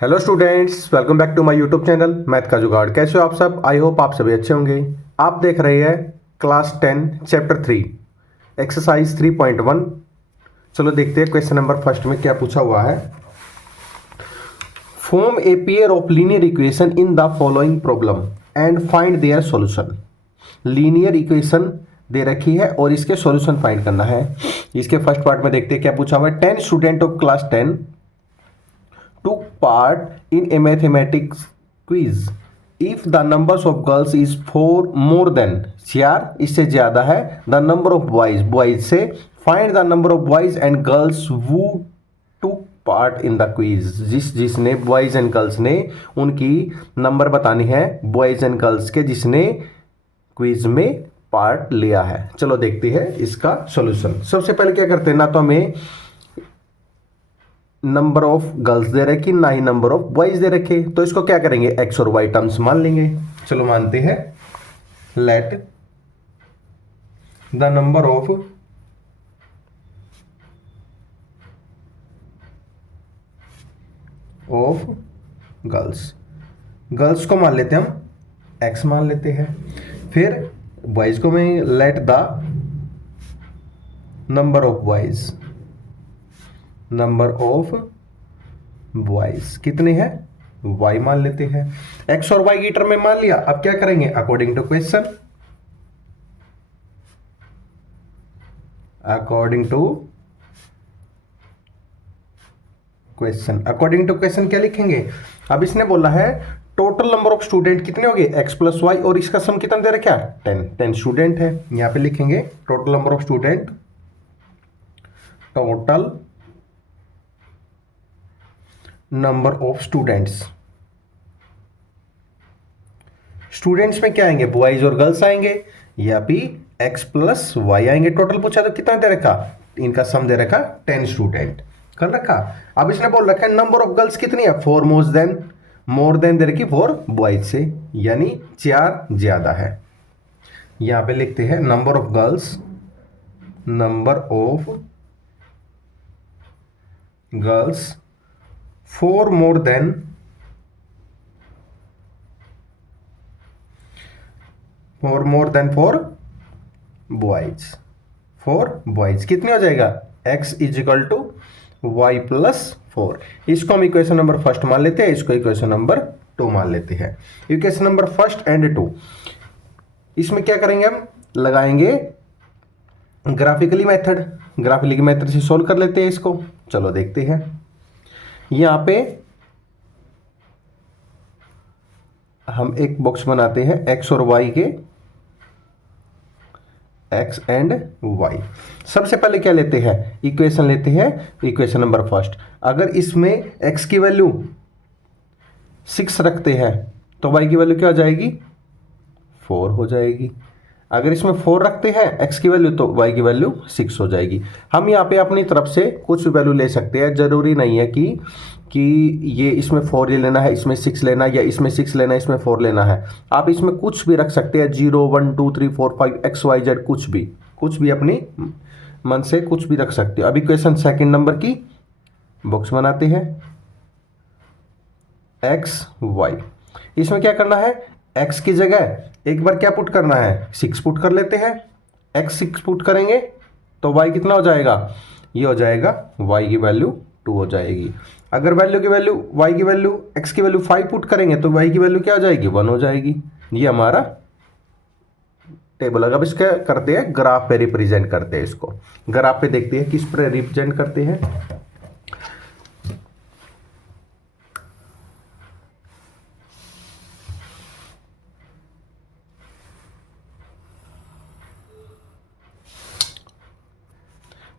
Hello students, welcome back to my YouTube channel math का जुगाड़। कैसे हो आप सब? आई होप आप सभी अच्छे होंगे। आप देख रहे हैं क्लास 10 चैप्टर 3 एक्सरसाइज 3.1। चलो देखते हैं क्वेश्चन नंबर फर्स्ट में क्या पूछा हुआ है। Form a pair of linear equation in the following problem and find their solution. Linear equation दे रखी है और इसके सॉल्यूशन फाइंड करना है। इसके फर्स्ट पार्ट में देखते हैं क्या पूछा हुआ है। 10 student of class 10 took part in a mathematics quiz. If the numbers of girls is 4 more than 4 इससे ज्यादा है the number of boys से find the number of boys and girls who took part in the quiz। जिसने boys and girls ने उनकी number बतानी है, boys and girls के जिसने क्विज में पार्ट लिया है। चलो देखते हैं इसका सॉल्यूशन। सबसे पहले क्या करते हैं, ना तो हमें नंबर ऑफ गर्ल्स दे रखी ना ही नंबर ऑफ बॉयज दे रखे, तो इसको क्या करेंगे, एक्स और वाई टर्म्स मान लेंगे। चलो मानते हैं let the number of girls को मान लेते हैं हम एक्स मान लेते हैं। फिर बॉयज को मैं let the number of boys कितने हैं, y मान लेते हैं। x और y की टर्म में मान लिया। अब क्या करेंगे, अकॉर्डिंग टू क्वेश्चन क्या लिखेंगे। अब इसने बोला है टोटल नंबर ऑफ स्टूडेंट कितने हो गए, x प्लस वाई, और इसका सम कितना दे रखा है 10 स्टूडेंट है। यहां पे लिखेंगे total number of student, total number of students में क्या आएंगे, बॉयज और गर्ल्स आएंगे, या भी x प्लस वाई आएंगे। टोटल पूछा तो कितना दे रखा, इनका सम दे रखा 10 स्टूडेंट कर रखा। अब इसने बोल रखा है नंबर ऑफ गर्ल्स कितनी है, 4 मोर देन दे रखी 4 बॉयज से, यानी 4 ज्यादा है। यहां पे लिखते हैं number of girls 4 more than 4 boys कितने हो जाएगा, x is equal to y plus 4। इसको हम इक्वेशन नंबर फर्स्ट मान लेते हैं, इसको इक्वेशन नंबर 2 मान लेते हैं। इक्वेशन नंबर फर्स्ट एंड 2, इसमें क्या करेंगे, हम लगाएंगे ग्राफिकली मेथड से सोल्व कर लेते हैं इसको। चलो देखते हैं। यहां पे हम एक बॉक्स बनाते हैं x और y के, x एंड y। सबसे पहले क्या लेते हैं, इक्वेशन लेते हैं, इक्वेशन नंबर फर्स्ट। अगर इसमें x की वैल्यू 6 रखते हैं तो y की वैल्यू क्या हो जाएगी, 4 हो जाएगी। अगर इसमें 4 रखते हैं x की वैल्यू तो y की वैल्यू 6 हो जाएगी। हम यहाँ पे अपनी तरफ से कुछ वैल्यू ले सकते हैं, जरूरी नहीं है कि ये इसमें 4 लेना है, इसमें 6 लेना है, या इसमें 6 लेना है, इसमें 4 लेना है। आप इसमें कुछ भी रख सकते हैं, 0 1 2 3 4 5 एक्स वाई जेड, कुछ भी अपनी मन से कुछ भी रख सकते हो। अब इक्वेशन सेकंड नंबर की बॉक्स बनाते हैं एक्स वाई। इसमें क्या करना है, x की जगह एक बार क्या पुट करना है, 6 पुट कर लेते हैं। x 6 पुट करेंगे तो y कितना हो जाएगा, ये हो जाएगा y की वैल्यू 2 हो जाएगी। अगर y की वैल्यू x की वैल्यू 5 पुट करेंगे तो y की वैल्यू क्या हो जाएगी, 1 हो जाएगी। ये हमारा टेबल। अब इसका करते हैं ग्राफ पे रिप्रेजेंट करते हैं इसको। ग्राफ पे देखते हैं किस पर रिप्रेजेंट करते हैं।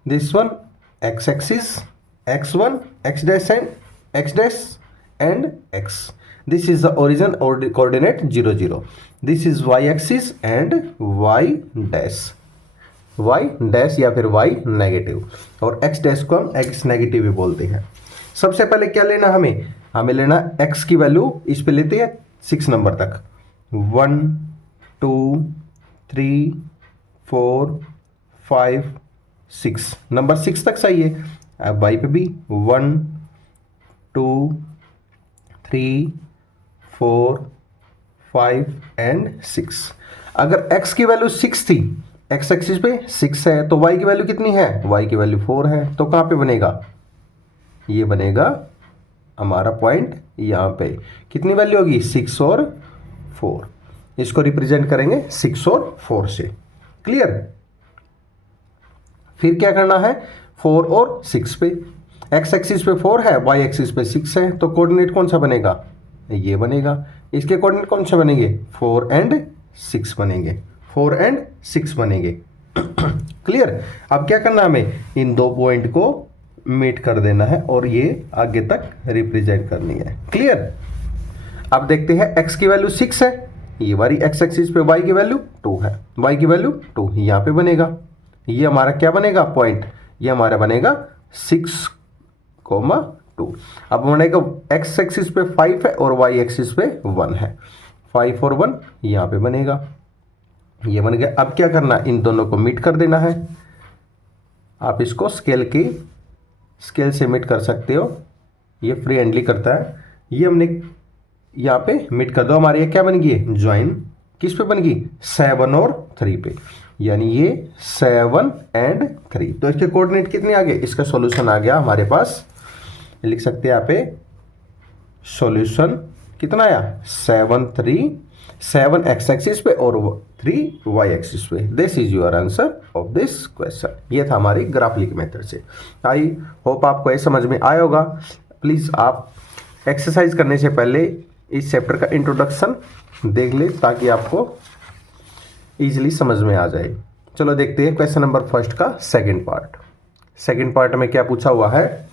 This one x-axis, x1, x dash and x. This is the origin or coordinate 0 0. This is y-axis and y dash या फिर y नेगेटिव, और x डैश को हम x नेगेटिव भी बोलते हैं। सबसे पहले क्या लेना, हमें लेना x की वैल्यू, इस पे लेते हैं 6 नंबर तक, 1 2 3 4 5 6, नंबर 6 तक सही है। अब y पे भी 1 2 3, 4, 5 एंड 6। अगर x की वैल्यू 6 थी, x एक्सिस पे 6 है, तो y की वैल्यू कितनी है? y की वैल्यू 4 है। तो कहाँ पे बनेगा? ये बनेगा हमारा पॉइंट यहाँ पे। कितनी वैल्यू होगी? 6 और 4। इसको रिप्रेजेंट करेंगे 6 और 4 से। क्लियर? फिर क्या करना है? 4 और 6 पे, x एक्सिस पे 4 है, y एक्सिस पे 6 है, तो कोऑर्डिनेट कौन सा बनेगा? ये बनेगा। इसके कोऑर्डिनेट कौन से बनेंगे? 4 एंड 6 बनेंगे। 4 एंड 6 बनेंगे। क्लियर? अब क्या करना हमें? इन दो पॉइंट को मीट कर देना है और ये आगे तक रिप्रेजेंट करनी है। क्लियर? अब देखते हैं, x की वैल्यू 6 है, ये वाली x एक्सिस पे y की वैल्यू 2 है, y की वैल्यू 2 यहाँ पे बनेगा। ये हमारा क्या बनेगा? पॉइंट। ये हमारा बनेगा 6,2। अब बनेगा x एक्सिस पे 5 है और y एक्सिस पे 1 है। 5 और 1 यहाँ पे बनेगा। ये बन गया। अब क्या करना? इन दोनों को मीट कर देना है। आप इसको स्केल से मीट कर सकते हो, ये फ्री हैंडली करता है। ये हमने यहाँ पे मीट कर दो। हमारी ये क्या बन गई? ज्वाइन किस पे बन गई? 7 और 3 पे, यानी ये 7 एंड 3। तो इसके कोऑर्डिनेट कितने आ गए? इसका सॉल्यूशन आ गया हमारे पास। लिख सकते हैं यहाँ पे सॉल्यूशन कितना आया? 7 x एक्सिस पे और 3 y एक्सिस पे। This is your answer of this question. ये था हमारी ग्राफिक मेथड से। आई होप आपको ये समझ में आया होगा। प्लीज़ आप एक्सरसाइज करने से पहले इस चैप्टर का इंट्रोडक्शन देख ले, ताकि आपको इजीली समझ में आ जाए। चलो देखते हैं क्वेश्चन नंबर फर्स्ट का सेकंड पार्ट। सेकंड पार्ट में क्या पूछा हुआ है?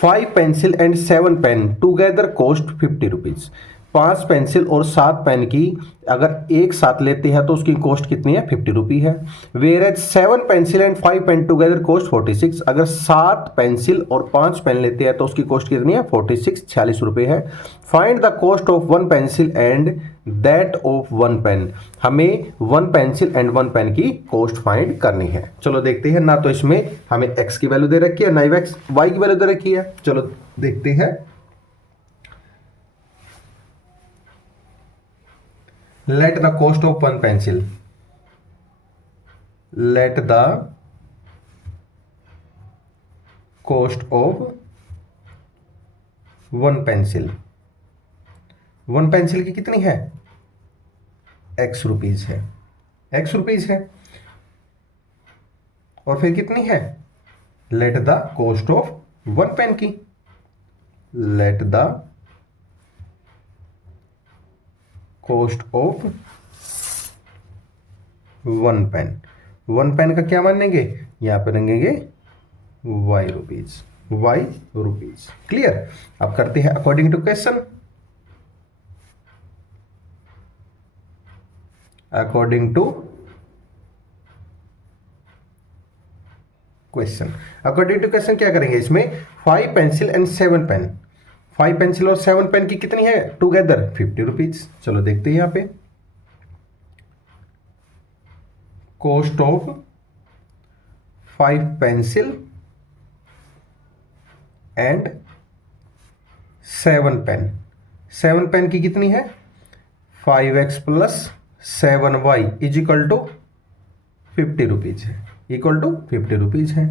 5 pencil and 7 pen together cost 50 rupees. 5 pencil और 7 पेन की अगर एक साथ लेते हैं तो उसकी कॉस्ट कितनी है? 50 रुपी है। Whereas 7 pencil and 5 pen together cost 46। अगर 7 पेंसिल और 5 पेन लेते हैं तो उसकी कॉस्ट कितनी है? 46 रुपये है। Find the cost of 1 pencil and that of 1 pen. हमें 1 पेंसिल एंड 1 पेन की कॉस्ट फाइंड करनी है। चलो देखते हैं। ना तो इसमें हमें x की वैल्यू दे रखी है, ना y की वैल्यू दे रखी है। चलो देखते हैं। Let the cost of 1 pencil. Let the cost of 1 pencil. 1 pencil की कितनी है? x रुपीज है। x रुपीज है। और फिर कितनी है? Let the cost of 1 pen की। Let the cost of 1 pen. 1 pen का क्या मानेंगे? यहां पे रखेंगे y रुपीज। क्लियर? अब करते हैं according to question. According to question क्या करेंगे? इसमें 5 पेंसिल एंड 7 पेन, 5 पेंसिल और 7 पेन की कितनी है टुगेदर? 50 रुपीज। चलो देखते हैं यहां पे। Cost of 5 pencil and 7 pen. 7 pen की कितनी है? 5x plus 7y is equal to 50 rupees है। इक्वल टू 50 रुपीज है।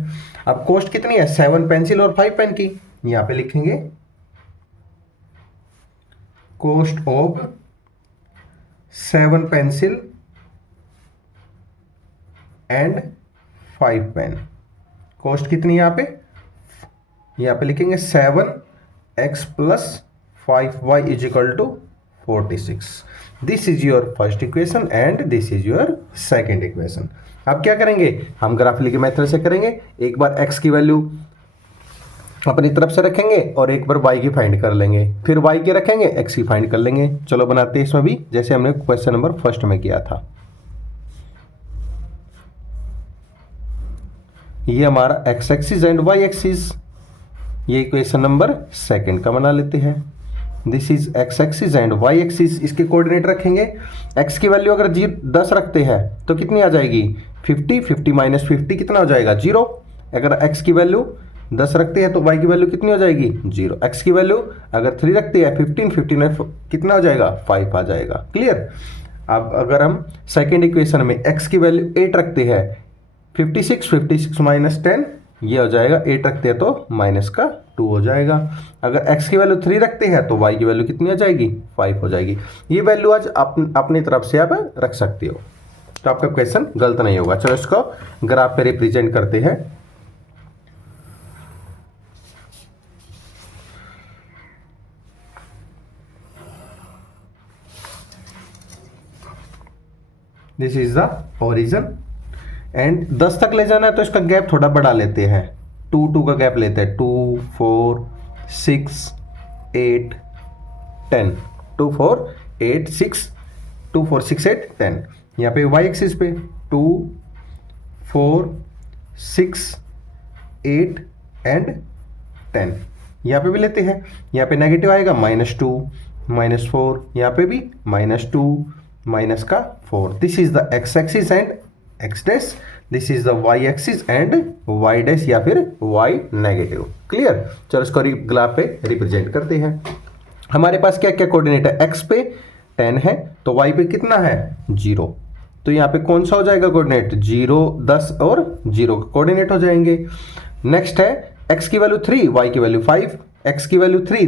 अब कॉस्ट कितनी है? 7 पेंसिल और 5 पेन की। यहां पे लिखेंगे cost of 7 pencil and 5 pen. Cost कितनी है यहां पे लिखेंगे 7x plus 5y is equal to 46। This is your first equation and this is your second equation. अब क्या करेंगे? हम ग्राफिक मेथड से करेंगे। एक बार x की वैल्यू अपनी तरफ से रखेंगे और एक बार y की फाइंड कर लेंगे, फिर y की रखेंगे, x की फाइंड कर लेंगे। चलो बनाते हैं इसमें भी, जैसे हमने क्वेश्चन नंबर फर्स्ट में किया था। ये हमारा x axis and y axis, ये इक्वेशन नंबर सेकंड का बना लेते हैं। This is x axis and y axis. इसके कोऑर्डिनेट रखेंगे। x की वैल्यू अगर 10 रखते हैं तो कितनी आ जाएगी? 50 माइनस 50 कितना हो जाएगा? 0। अगर x की वैल्यू 10 रखते हैं तो y की वैल्यू कितनी हो जाएगी 0। x की वैल्यू अगर 3 रखते हैं 15 में कितना हो जाएगा 5 आ जाएगा। क्लियर। अब अगर हम सेकेंड इक्वेशन में x की वैल्यू 8 रखते हैं 56 माइनस 10 ये हो जाएगा, 8 रखते हैं तो माइनस का 2 हो जाएगा। अगर x की वैल्यू 3 रखते हैं तो y की वैल्यू कितनी हो जाएगी 5 हो जाएगी। ये वैल्यू आज अपनी तरफ से आप रख सकते हो तो आपका क्वेश्चन गलत नहीं होगा। चलो इसको ग्राफ पे रिप्रेजेंट करते हैं। This is the origin and 10 तक ले जाना है तो इसका गैप थोड़ा बढ़ा लेते हैं, 2 का गैप लेते हैं, 2 4 6 8 10, 2 4 8 6 2 4 6 8 10। यहाँ पे y एक्सिस पे 2 4 6 8 एंड 10 यहाँ पे भी लेते हैं। यहाँ पे नेगेटिव आएगा -2 -4, यहाँ पे भी -2 माइनस का 4। This is the x axis and x dash, this is the y axis and y dash या फिर y नेगेटिव। क्लियर। चलो इसको ग्राफ पे रिप्रेजेंट करते हैं। हमारे पास क्या क्या कोऑर्डिनेट है, x पे 10 है तो y पे कितना है 0, तो यहाँ पे कौन सा हो जाएगा कोऑर्डिनेट 0 10 और 0 का कोऑर्डिनेट हो जाएंगे। नेक्स्ट है x की वैल्यू 3 y की वैल्यू 5, x की वैल्यू 3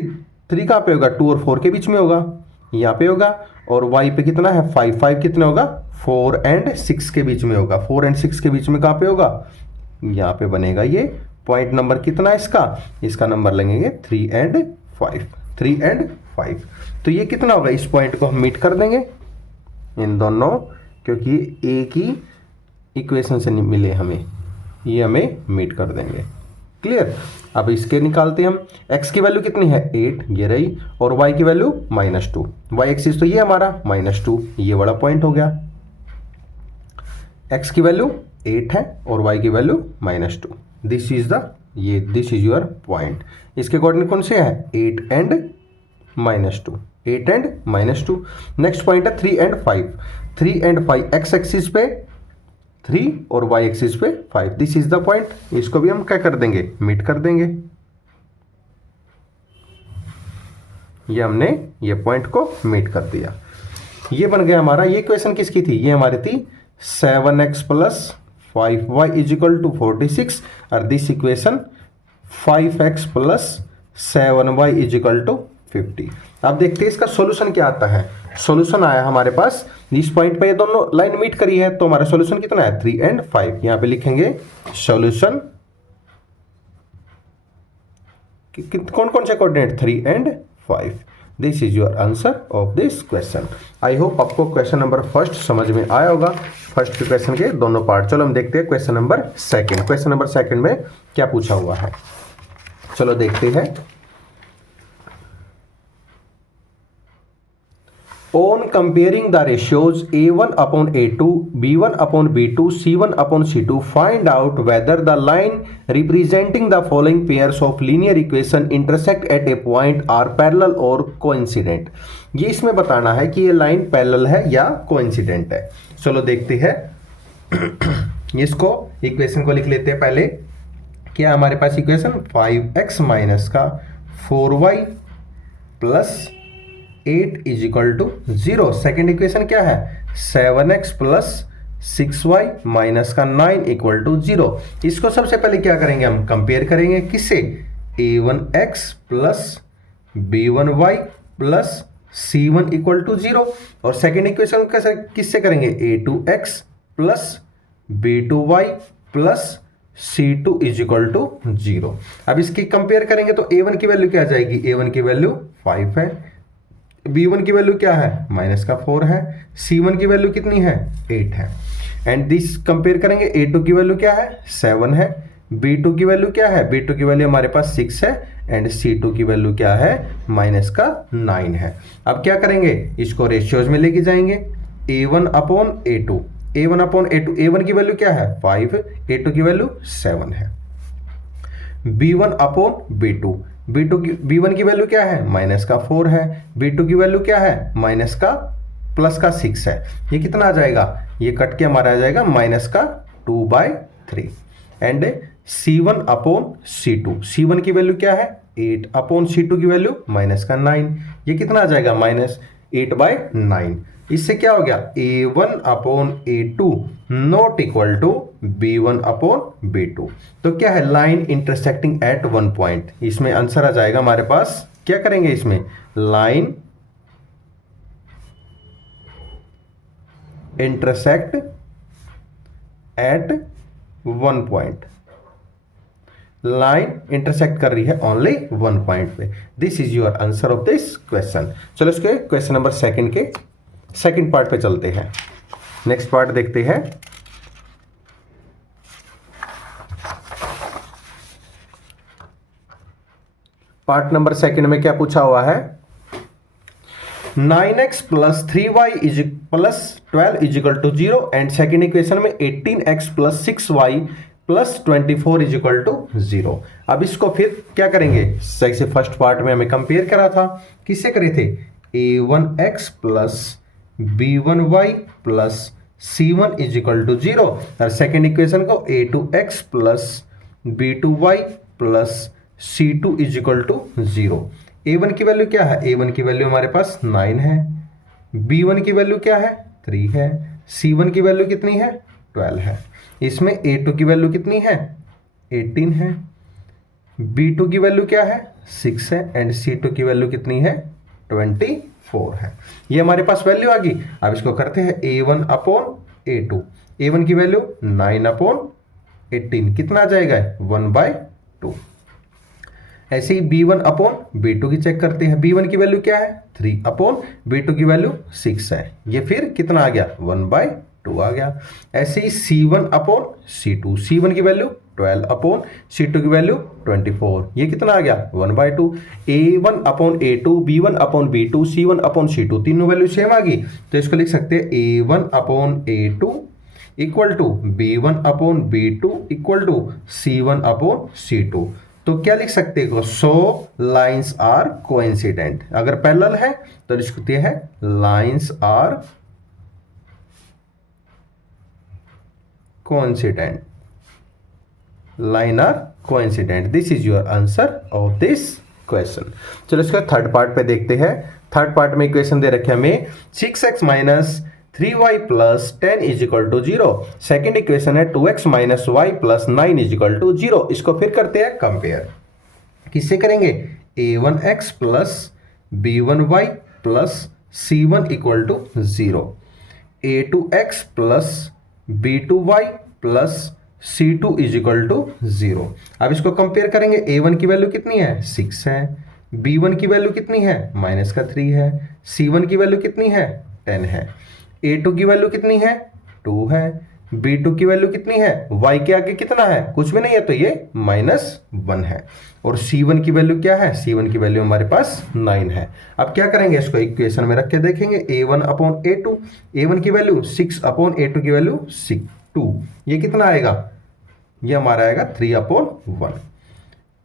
कहाँ पे होगा 2 और 4 के बीच में होगा, यहाँ पे होगा। और y पे कितना है 5 कितना होगा 4 एंड 6 के बीच में होगा, 4 एंड 6 के बीच में कहाँ पे होगा यहाँ पे बनेगा। ये पॉइंट नंबर कितना है इसका नंबर लगेंगे 3 एंड 5। तो ये कितना होगा, इस पॉइंट को हम मीट कर देंगे इन दोनों, क्योंकि एक ही इक्वेशन से मिले हमें, ये हमें मीट कर देंगे। क्लियर। अब इसके निकालते हैं हम। x की वैल्यू कितनी है 8 ये रही, और y की वैल्यू -2, y एक्सिस तो ये हमारा -2, ये वाला पॉइंट हो गया। x की वैल्यू 8 है और y की value -2, this is your point. इसके कोऑर्डिनेट कौन से है 8 एंड -2। नेक्स्ट पॉइंट है 3 एंड 5 x एक्सिस पे 3 और y एक्सिस पे 5, दिस इज द पॉइंट। इसको भी हम क्या कर देंगे मीट कर देंगे। ये हमने ये पॉइंट को मीट कर दिया। ये बन गया हमारा, ये क्वेश्चन किसकी थी, ये हमारी थी 7x + 5y = 46 और दिस इक्वेशन 5x + 7y = 50। अब देखते हैं इसका सॉल्यूशन क्या आता है। सॉल्यूशन आया हमारे पास, इस पॉइंट पे ये दोनों लाइन मीट करी है तो हमारा सॉल्यूशन कितना है 3 एंड 5। यहां पे लिखेंगे सॉल्यूशन कौन कौन से coordinate 3 and 5। This is your answer of this question. I hope आपको क्वेश्चन नंबर फर्स्ट समझ में आया होगा, फर्स्ट क्वेश्चन के दोनों पार्ट। चलो हम देखते हैं question number second. Question number second में क्या पूछा हुआ है, चलो देखते हैं। On comparing the ratios a1/a2, b1/b2, c1/c2, find out whether the line representing the following pairs of linear equation intersect at a point are parallel or coincident। ये इसमें बताना है कि ये लाइन पैरेलल है या कोइंसिडेंट है। चलो देखते हैं। इसको इक्वेशन को लिख लेते हैं पहले। क्या हमारे पास इक्वेशन 5x माइनस का 4y प्लस 8 = 0। सेकेंड इक्वेशन क्या है 7x + 6y माइनस का 9 = 0। इसको सबसे पहले क्या करेंगे हम कंपेयर करेंगे किससे a1x + b1y + c1 = 0। और सेकेंड इक्वेशन कैसे किससे करेंगे a2x + b2y + c2 = 0। अब इसकी कंपेयर करेंगे तो a1 की वैल्यू क्या आ जाएगी, a1 की वैल्यू 5 है, b1 की वैल्यू क्या है -4 है, c1 की वैल्यू कितनी है 8 है। एंड दिस कंपेयर करेंगे a2 की वैल्यू क्या है 7 है, b2 की वैल्यू क्या है, b2 की वैल्यू हमारे पास 6 है एंड c2 की वैल्यू क्या है -9 है। अब क्या करेंगे इसको रेशियोज में लेके जाएंगे a1/a2, a1 की वैल्यू क्या है 5, a2 की वैल्यू 7 है। b1/b2, b1 की वैल्यू क्या है -4 है, b2 की वैल्यू क्या है +6 है। ये कितना आ जाएगा, ये कट के हमारा आ जाएगा -2/3। And C1 upon C2, C1 की वैल्यू क्या है 8 अपॉन C2 की वैल्यू माइनस का 9, ये कितना आ जाएगा -8/9। इससे क्या हो गया A1 upon A2 not equal to B1 upon B2। तो क्या है line intersecting at one point, इसमें आंसर आ जाएगा हमारे पास। क्या करेंगे इसमें line intersect at one point, line intersect कर रही है ओनली वन पॉइंट पे। This is your answer of this question. चलो इसके क्वेश्चन नंबर सेकंड के सेकंड पार्ट पे चलते हैं। नेक्स्ट पार्ट देखते हैं। पार्ट नंबर सेकंड में क्या पूछा हुआ है 9x plus 3y plus 12 is equal to 0 and second equation में 18x plus 6y plus 24 is equal to 0। अब इसको फिर क्या करेंगे, जैसे फर्स्ट पार्ट में हमें कंपेयर करा था, किससे करे थे a1x plus b1y plus c1 is equal to 0 और सेकेंड इक्वेशन को a2x plus b2y plus c2 is equal to 0। a1 की वैल्यू क्या है, a1 की वैल्यू हमारे पास 9 है, b1 की वैल्यू क्या है 3 है, c1 की वैल्यू कितनी है 12 है। इसमें a2 की वैल्यू कितनी है 18 है, b2 की वैल्यू क्या है 6 है एंड c2 की वैल्यू कितनी है 24 है। ये हमारे पास वैल्यू आ गई। अब इसको करते हैं a1 अपॉन a2, a1 की वैल्यू 9 अपॉन 18 कितना आ जाएगा 1/2। ऐसे ही b1 अपॉन b2 की चेक करते हैं, b1 की वैल्यू क्या है 3 अपॉन b2 की वैल्यू 6 है, ये फिर कितना आ गया 1/2 आ गया। ऐसे ही c1 अपॉन c2, c1 की वैल्यू 12 अपॉन c2 की वैल्यू 24, ये कितना आ गया 1/2। a1 upon a2, b1 upon b2, c1 upon c2 तीनों वैल्यू सेम आ गई, तो इसको लिख सकते हैं a1 upon a2 equal to b1 upon b2 equal to c1 upon c2। तो क्या लिख सकते हो, सो लाइन्स आर कोइंसिडेंट। अगर पैरेलल है तो लिखते हैं lines are coincident, line are coincident. This is your answer of this question. चलो इसका थर्ड पार्ट पे देखते हैं। थर्ड पार्ट में इक्वेशन दे रखे हमें 6x minus 3y plus 10 is equal to 0। Second equation है 2x minus y plus 9 is equal to 0। इसको फिर करते हैं कंपेयर, किससे करेंगे a1x plus b1y plus c1 equal to 0, a2x plus b2y plus c2 is equal to 0। अब इसको compare करेंगे, a1 की वैल्यू कितनी है 6 है, b1 की वैल्यू कितनी है -3 है, c1 की वैल्यू कितनी है 10 है, a2 की वैल्यू कितनी है 2 है, b2 की वैल्यू कितनी है, y के आगे कितना है कुछ भी नहीं है तो ये -1 है, और c1 की वैल्यू क्या है, c1 की वैल्यू हमारे पास 9 है। अब क्या करेंगे, इसको इक्वेशन में रख के देखेंगे a1 अपॉन a2, a1 की वैल्यू 6 अपॉन a2 की वैल्यू 2, ये कितना आएगा, ये हमारा आएगा 3/1।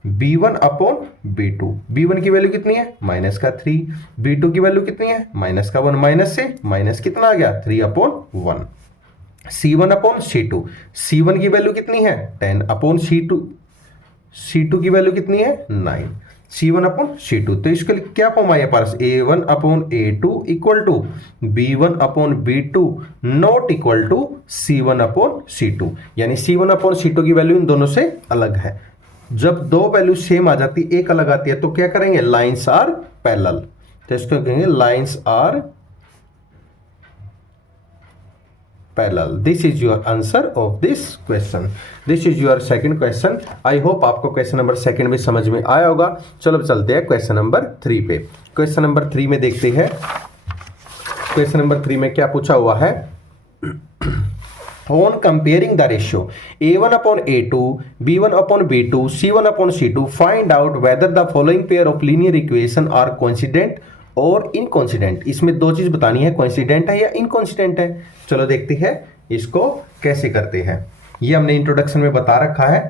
b1 अपॉन b2, b1 की वैल्यू कितनी है -3, b2 की वैल्यू कितनी है -1, माइनस से माइनस कितना आ गया 3/1। c1 अपॉन c2, c1 की वैल्यू कितनी है 10 अपॉन c2, c2 की वैल्यू कितनी है 9, c1 अपॉन c2। तो इसके लिए क्या फॉर्म आया पास, a1 upon a2 equal to b1 upon b2 not equal to c1 upon c2, यानी c1 अपॉन c2 की वैल्यू इन दोनों से अलग है। जब दो वैल्यू सेम आ जाती है एक अलग आती है तो क्या करेंगे, लाइन्स आर पैरेलल, तो इसको कहेंगे lines are parallel. This is your answer of this question. This is your second question. I hope आपको क्वेश्चन नंबर सेकंड में समझ में आया होगा। चलो चलते हैं क्वेश्चन नंबर 3 पे। क्वेश्चन नंबर 3 में देखते हैं, क्वेश्चन नंबर 3 में क्या पूछा हुआ है, on comparing the ratio a1 upon a2, b1 upon b2, c1 upon c2, find out whether the following pair of linear equation are coincident और इनकॉन्सिडेंट। इसमें दो चीज बतानी है, कोइंसिडेंट है या इनकॉन्सिडेंट है। चलो देखते हैं इसको कैसे करते हैं। ये हमने इंट्रोडक्शन में बता रखा है,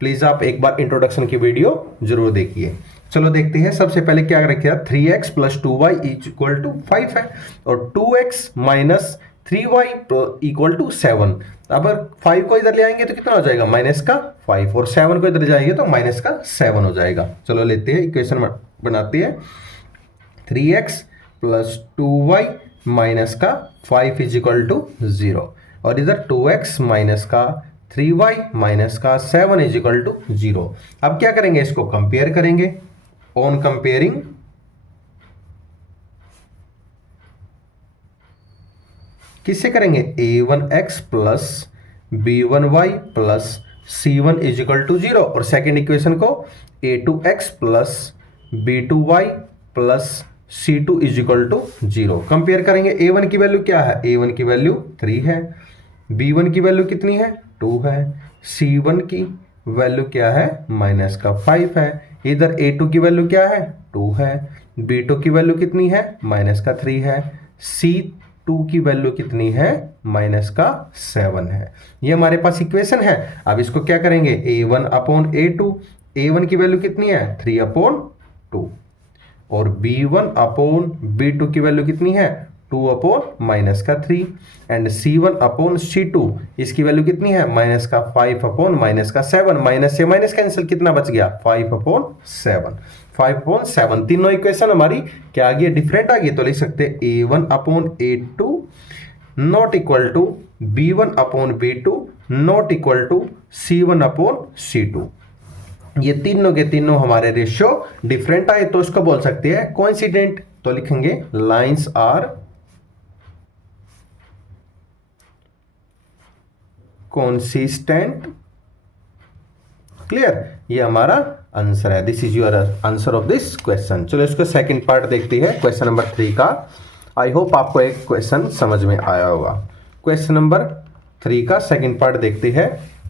प्लीज आप एक बार इंट्रोडक्शन की वीडियो जरूर देखिए। चलो देखते हैं, सबसे पहले क्या रखा 3x plus 2y is equal to 5 है और 2x minus 3y equal to 7। अब 5 को इधर ले आएंगे तो कितना हो जाएगा, माइनस का 5, और 7 को इधर जाएंगे तो माइनस का 7 हो जाएगा। चलो लेते हैं इक्वेशन बनाते हैं। 3x प्लस 2y माइनस का 5 इज इक्वल टू 0, और इधर 2x माइनस का 3y माइनस का 7 इज इक्वल टू 0। अब क्या करेंगे, इसको कंपेयर करेंगे। ऑन कंपेयरिंग किससे करेंगे, a1x plus b1y plus c1 is equal to 0, और सेकेंड इक्वेशन को a2x plus b2y plus c2 is equal to 0 compare करेंगे। a1 की वैल्यू क्या है, a1 की वैल्यू 3 है, b1 की वैल्यू कितनी है, 2 है, c1 की वैल्यू क्या है, माइनस का 5 है, इधर a2 की वैल्यू क्या है, 2 है, b2 की वैल्यू कितनी है, माइनस का 3 है, c2 की वैल्यू कितनी है, माइनस का 7 है। ये हमारे पास इक्वेशन है। अब इसको क्या करेंगे, a1 अपॉन a2, a1 की वैल्यू कितनी है, 3 अपॉन 2, और b1 अपॉन b2 की वैल्यू कितनी है, 2 अपॉन माइनस का 3, एंड c1 अपॉन c2 इसकी वैल्यू कितनी है, माइनस का 5 अपॉन माइनस का 7, माइनस से माइनस कैंसिल, कितना बच गया, 5 अपॉन 7, 5 अपॉन 7। तीनों इक्वेशन हमारी क्या आ गई, डिफरेंट आ गई, तो लिख सकते हैं a1 upon a2 not equal to b1 upon b2 not equal to c1 upon c2। ये तीनों के तीनों हमारे रेशियो डिफरेंट आए तो इसको बोल सकते हैं कोइंसिडेंट। तो लिखेंगे लाइंस आर consistent। क्लियर, ये हमारा आंसर है। This is your answer of this question. चलो इसको सेकंड पार्ट देखते हैं, क्वेश्चन नंबर 3 का। आई होप आपको एक क्वेश्चन समझ में आया होगा। क्वेश्चन नंबर 3 का सेकंड पार्ट देखते हैं।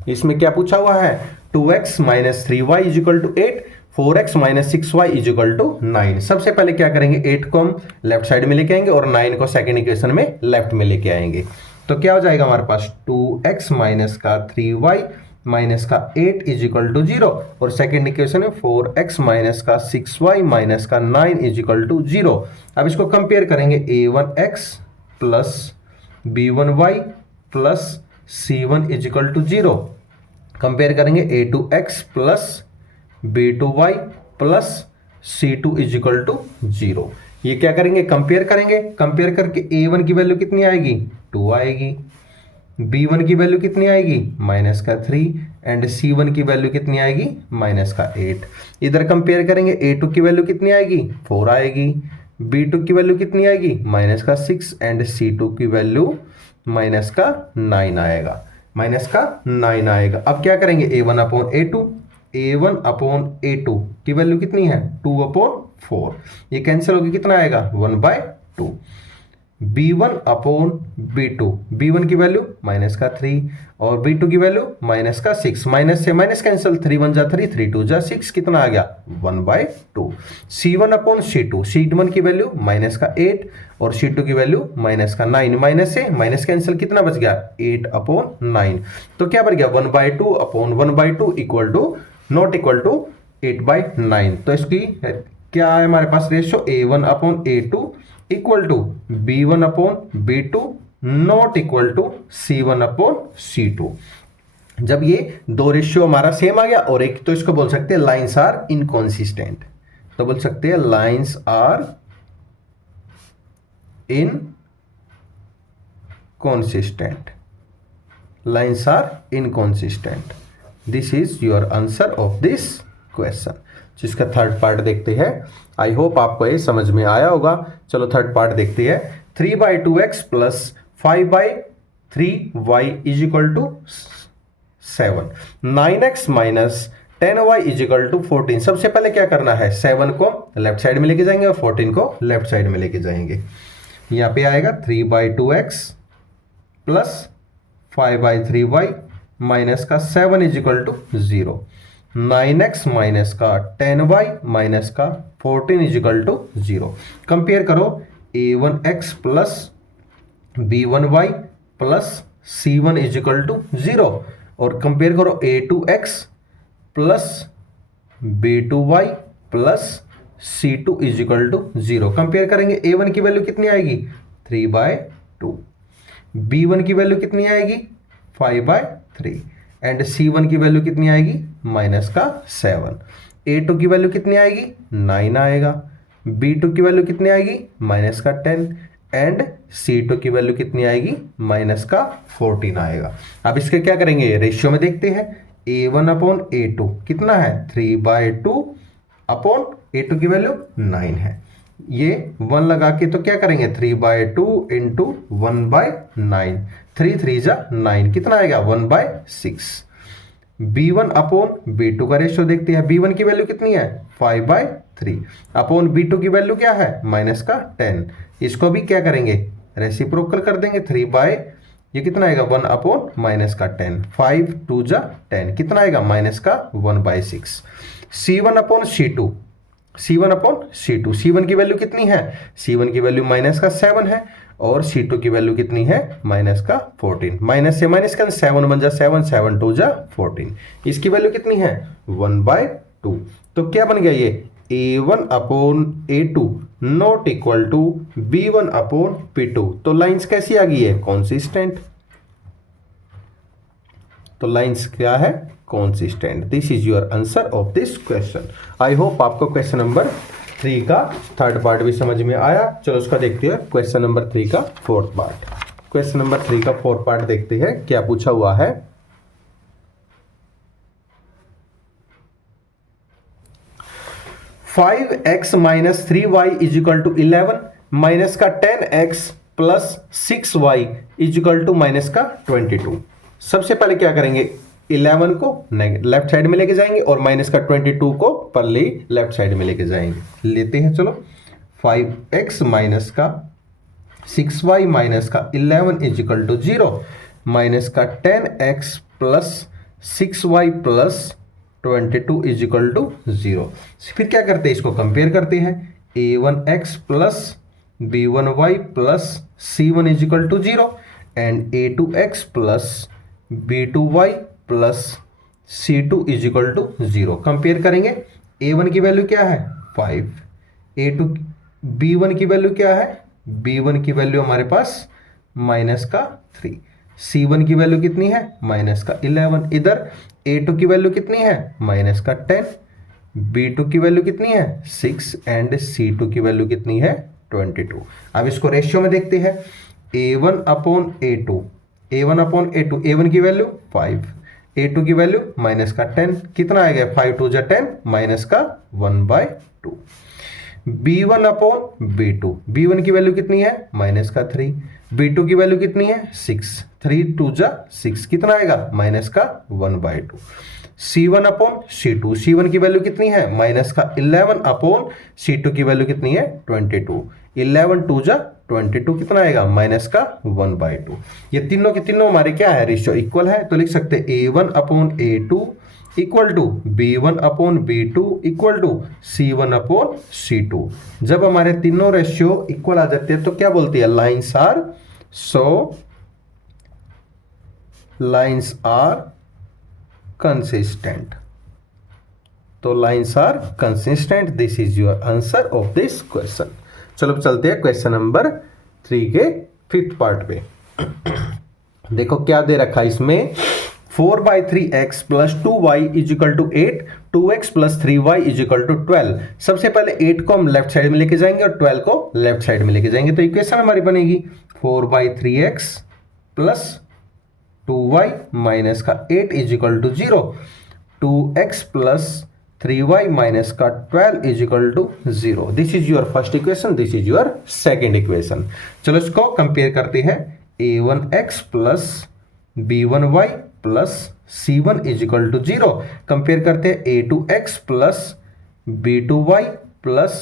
इसमें क्या पूछा हुआ है, 2x minus 3y is equal to 8, 4x minus 6y is equal to 9। सबसे पहले क्या करेंगे, 8 को हम लेफ्ट साइड में लेके आएंगे और 9 को सेकंड इक्वेशन में लेफ्ट में लेके आएंगे। तो क्या हो जाएगा हमारे पास, 2x माइनस का 3y माइनस का 8 इज इक्वल टू 0, और सेकेंड इक्वेशन है 4x माइनस का 6y माइनस का 9 इज इक्वल टू 0। अब इसको कंपेयर करेंगे, a1x plus b1y plus c1 is equal to 0 compare करेंगे, a2x plus b2y plus c2 is equal to 0। ये क्या करेंगे, कंपेयर करेंगे। कंपेयर करके a1 की वैल्यू कितनी आएगी, 2 आएगी, b1 की वैल्यू कितनी आएगी, माइनस का 3, एंड c1 की वैल्यू कितनी आएगी, माइनस का 8। इधर कंपेयर करेंगे, a2 की वैल्यू कितनी आएगी, 4 आएगी, b2 की वैल्यू कितनी आएगी, माइनस का 6, एंड c2 की वैल्यू माइनस का 9 आएगा, माइनस का 9 आएगा। अब क्या करेंगे, a1 upon a2, a1 upon a2 की वैल्यू कितनी है, 2 अपॉन 4, ये कैंसिल होगी, कितना आएगा, 1/2। b1 अपॉन b2, b1 की वैल्यू माइनस का 3 और b2 की वैल्यू माइनस का 6, माइनस से माइनस कैंसिल, 3 1 जा 3, 3 2 जा 6, कितना आ गया, 1/2। c1 अपॉन c2, c1 की वैल्यू माइनस का 8 और c2 की वैल्यू माइनस का 9, माइनस से माइनस कैंसिल, कितना बच गया, 8 अपॉन 9। तो क्या बच गया, 1/2 upon 1/2 equal to not equal to 8/9। तो इसकी क्या है हमारे पास ratio, a1 upon a2 equal to b1 upon b2 not equal to c1 upon c2। जब ये दो रेशियो हमारा सेम आ गया, और एक तो इसको बोल सकते हैं लाइंस आर इनकॉन्सिस्टेंट, तो बोल सकते हैं lines are inconsistent, lines are inconsistent. This is your answer of this question. जिसका थर्ड पार्ट देखते हैं। आई होप आपको ये समझ में आया होगा। चलो थर्ड पार्ट देखते हैं। 3/2x plus 5/3y is equal to 7, 9x minus 10y is equal to 14। सबसे पहले क्या करना है, 7 को लेफ्ट साइड में लेके जाएंगे और 14 को लेफ्ट साइड में लेके जाएंगे। यहाँ पे आएगा 3/2x प्लस 5/3y माइनस का 7 is equal to 0, 9x minus का 10y माइनस का 14 इज इक्वल टू 0। कंपेयर करो, a1x plus b1y plus c1 is equal to 0, और कंपेयर करो a2x plus b2y plus c2 is equal to 0। Compare करेंगे, a1 की value कितनी आएगी, 3/2, B1 की वैल्यू कितनी आएगी 5/3 एंड C1 की वैल्यू कितनी आएगी -7। A2 की वैल्यू कितनी आएगी 9 आएगा। B2 की वैल्यू कितनी आएगी -10 एंड C2 की वैल्यू कितनी आएगी -14 आएगा। अब इसके क्या करेंगे रेशियो में देखते हैं। A1/A2 कितना है 3/2 अपॉन A2 की वैल्यू 9 है। ये 1 लगा के तो क्या करेंगे 3/2 इंटू 1/9, 3 3 जा 9 कितना आएगा 1/6। B1/B2 का रेशियो देखते हैं। B1 की वैल्यू कितनी है 5/3 अपॉन B2 की वैल्यू क्या है -10। इसको भी क्या करेंगे रेसिप्रोकल कर देंगे। 3 ये कितना आएगा 1/10, 5 2 जा 10 कितना आएगा -1/6। C1/C2 C1 की वैल्यू कितनी है C1 की वैल्यू -7 है और C2 की वैल्यू कितनी है -14। माइनस से माइनस का 7 बन जा 7 7 2 जा 14। इसकी वैल्यू कितनी है 1/2। तो क्या बन गया ये A1/A2 not equal to B1/P2। तो लाइंस कैसी आ गई है कॉन्सिस्टेंट। तो लाइंस क्या है consistent. This is your answer of this question. I hope आपको क्वेश्चन नंबर 3 का थर्ड पार्ट भी समझ में आया। चलो उसका देखते हैं क्वेश्चन नंबर 3 का फोर्थ पार्ट। क्वेश्चन नंबर 3 का फोर्थ पार्ट देखते हैं क्या पूछा हुआ है। 5x - 3y = 11 माइनस का 10x प्लस 6y = -22। सबसे पहले क्या करेंगे 11 को लेफ्ट साइड में लेके जाएंगे और माइनस का 22 को परली लेफ्ट साइड में लेके जाएंगे। लेते हैं चलो 5x माइनस का 6y माइनस का 11 = 0 माइनस का 10x प्लस 6y प्लस 22 = 0। फिर क्या करते हैं इसको कंपेयर करते हैं। a1x plus b1y plus c1 = 0 and a2x plus b2y plus C2 = 0। Compare करेंगे A1 की वैल्यू क्या है 5, A2 B1 की वैल्यू क्या है B1 की वैल्यू हमारे पास -3, C1 की वैल्यू कितनी है -11। इधर A2 की वैल्यू कितनी है -10, B2 की वैल्यू कितनी है 6 एंड C2 की वैल्यू कितनी है 22। अब इसको रेशियो में देखते हैं। A1/A2 A1 की वैल्यू 5, A2 की वैल्यू -10 कितना आएगा 5 2 जा 10 -1/2। B1/B2 B1 की वैल्यू कितनी है -3, B2 की वैल्यू कितनी है 6, 3 2 जा 6 कितना आएगा -1/2। C1/C2 C1 की वैल्यू कितनी है -11 अपॉन C2 की वैल्यू कितनी है 22, 11 2 जा 22 कितना आएगा -1/2। ये तीनों के तीनों हमारे क्या है रेशियो इक्वल है। तो लिख सकते हैं A1/A2 equal to B1/B2 equal to C1/C2। जब हमारे तीनों रेशियो इक्वल आ जाते हैं तो क्या बोलती है लाइन्स आर कंसिस्टेंट। तो lines are consistent. This is your answer of this question. चलो चलते हैं क्वेश्चन नंबर 3 के 5th पार्ट पे। देखो क्या दे रखा है इसमें 4/3x plus 2y = 8, 2x plus 3y = 12। सबसे पहले 8 को हम लेफ्ट साइड में लेके जाएंगे और 12 को लेफ्ट साइड में लेके जाएंगे। तो इक्वेशन हमारी बनेगी 4/3x प्लस 2y माइनस का 8 = 0, 2x प्लस 3y माइनस का 12 = 0। This is your first equation, this is your second equation. चलो इसको कंपेयर करते हैं। a1x plus b1y plus c1 = 0 compare करते हैं a2x plus b2y plus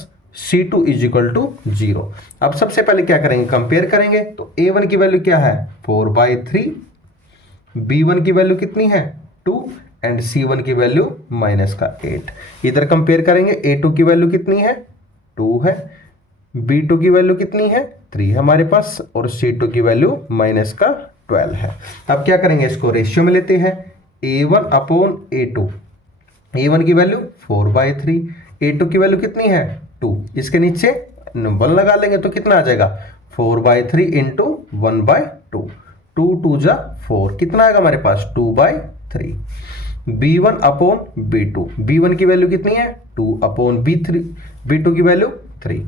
c2 = 0। अब सबसे पहले क्या करेंगे कंपेयर करेंगे। तो a1 की वैल्यू क्या है 4/3, b1 की वैल्यू कितनी है 2 एंड C1 की वैल्यू -8। इधर कंपेयर करेंगे A2 की वैल्यू कितनी है 2 है, B2 की वैल्यू कितनी है 3 है हमारे पास और C2 की वैल्यू -12 है। अब क्या करेंगे इसको रेशियो में लेते हैं। A1/A2 A1 की वैल्यू 4/3, A2 की वैल्यू कितनी है 2, इसके नीचे 1 लगा लेंगे तो कितना आ जाएगा 4/3 इंटू 1/2, 2 2 जा 4, कितना आएगा हमारे पास 2/3। b1 अपॉन b2, b1 की वैल्यू कितनी है 2 अपॉन b3, b2 की वैल्यू 3,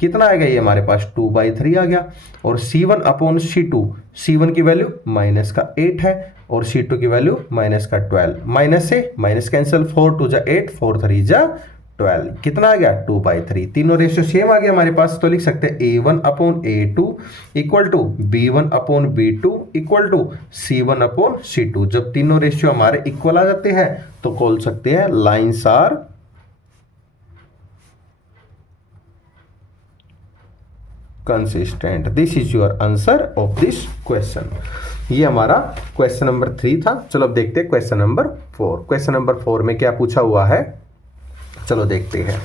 कितना आएगा ये हमारे पास 2/3 आ गया। और c1 अपॉन c2, c1 की वैल्यू माइनस का 8 है और c2 की वैल्यू माइनस का 12, माइनस से माइनस कैंसिल, 4 2 जा 8, 4 3 जा 12, कितना आ गया 2/3। तीनों रेशियो सेम आ गया हमारे पास, तो लिख सकते हैं a1 upon a2 equal to b1 upon b2 equal to c1 upon c2। जब तीनों रेशियो हमारे इक्वल आ जाते हैं तो बोल सकते हैं lines are consistent. This is your answer of this question. ये हमारा क्वेश्चन नंबर 3 था। चलो अब देखते हैं क्वेश्चन नंबर 4। क्वेश्चन नंबर 4 में क्या पूछा हुआ है, चलो देखते हैं।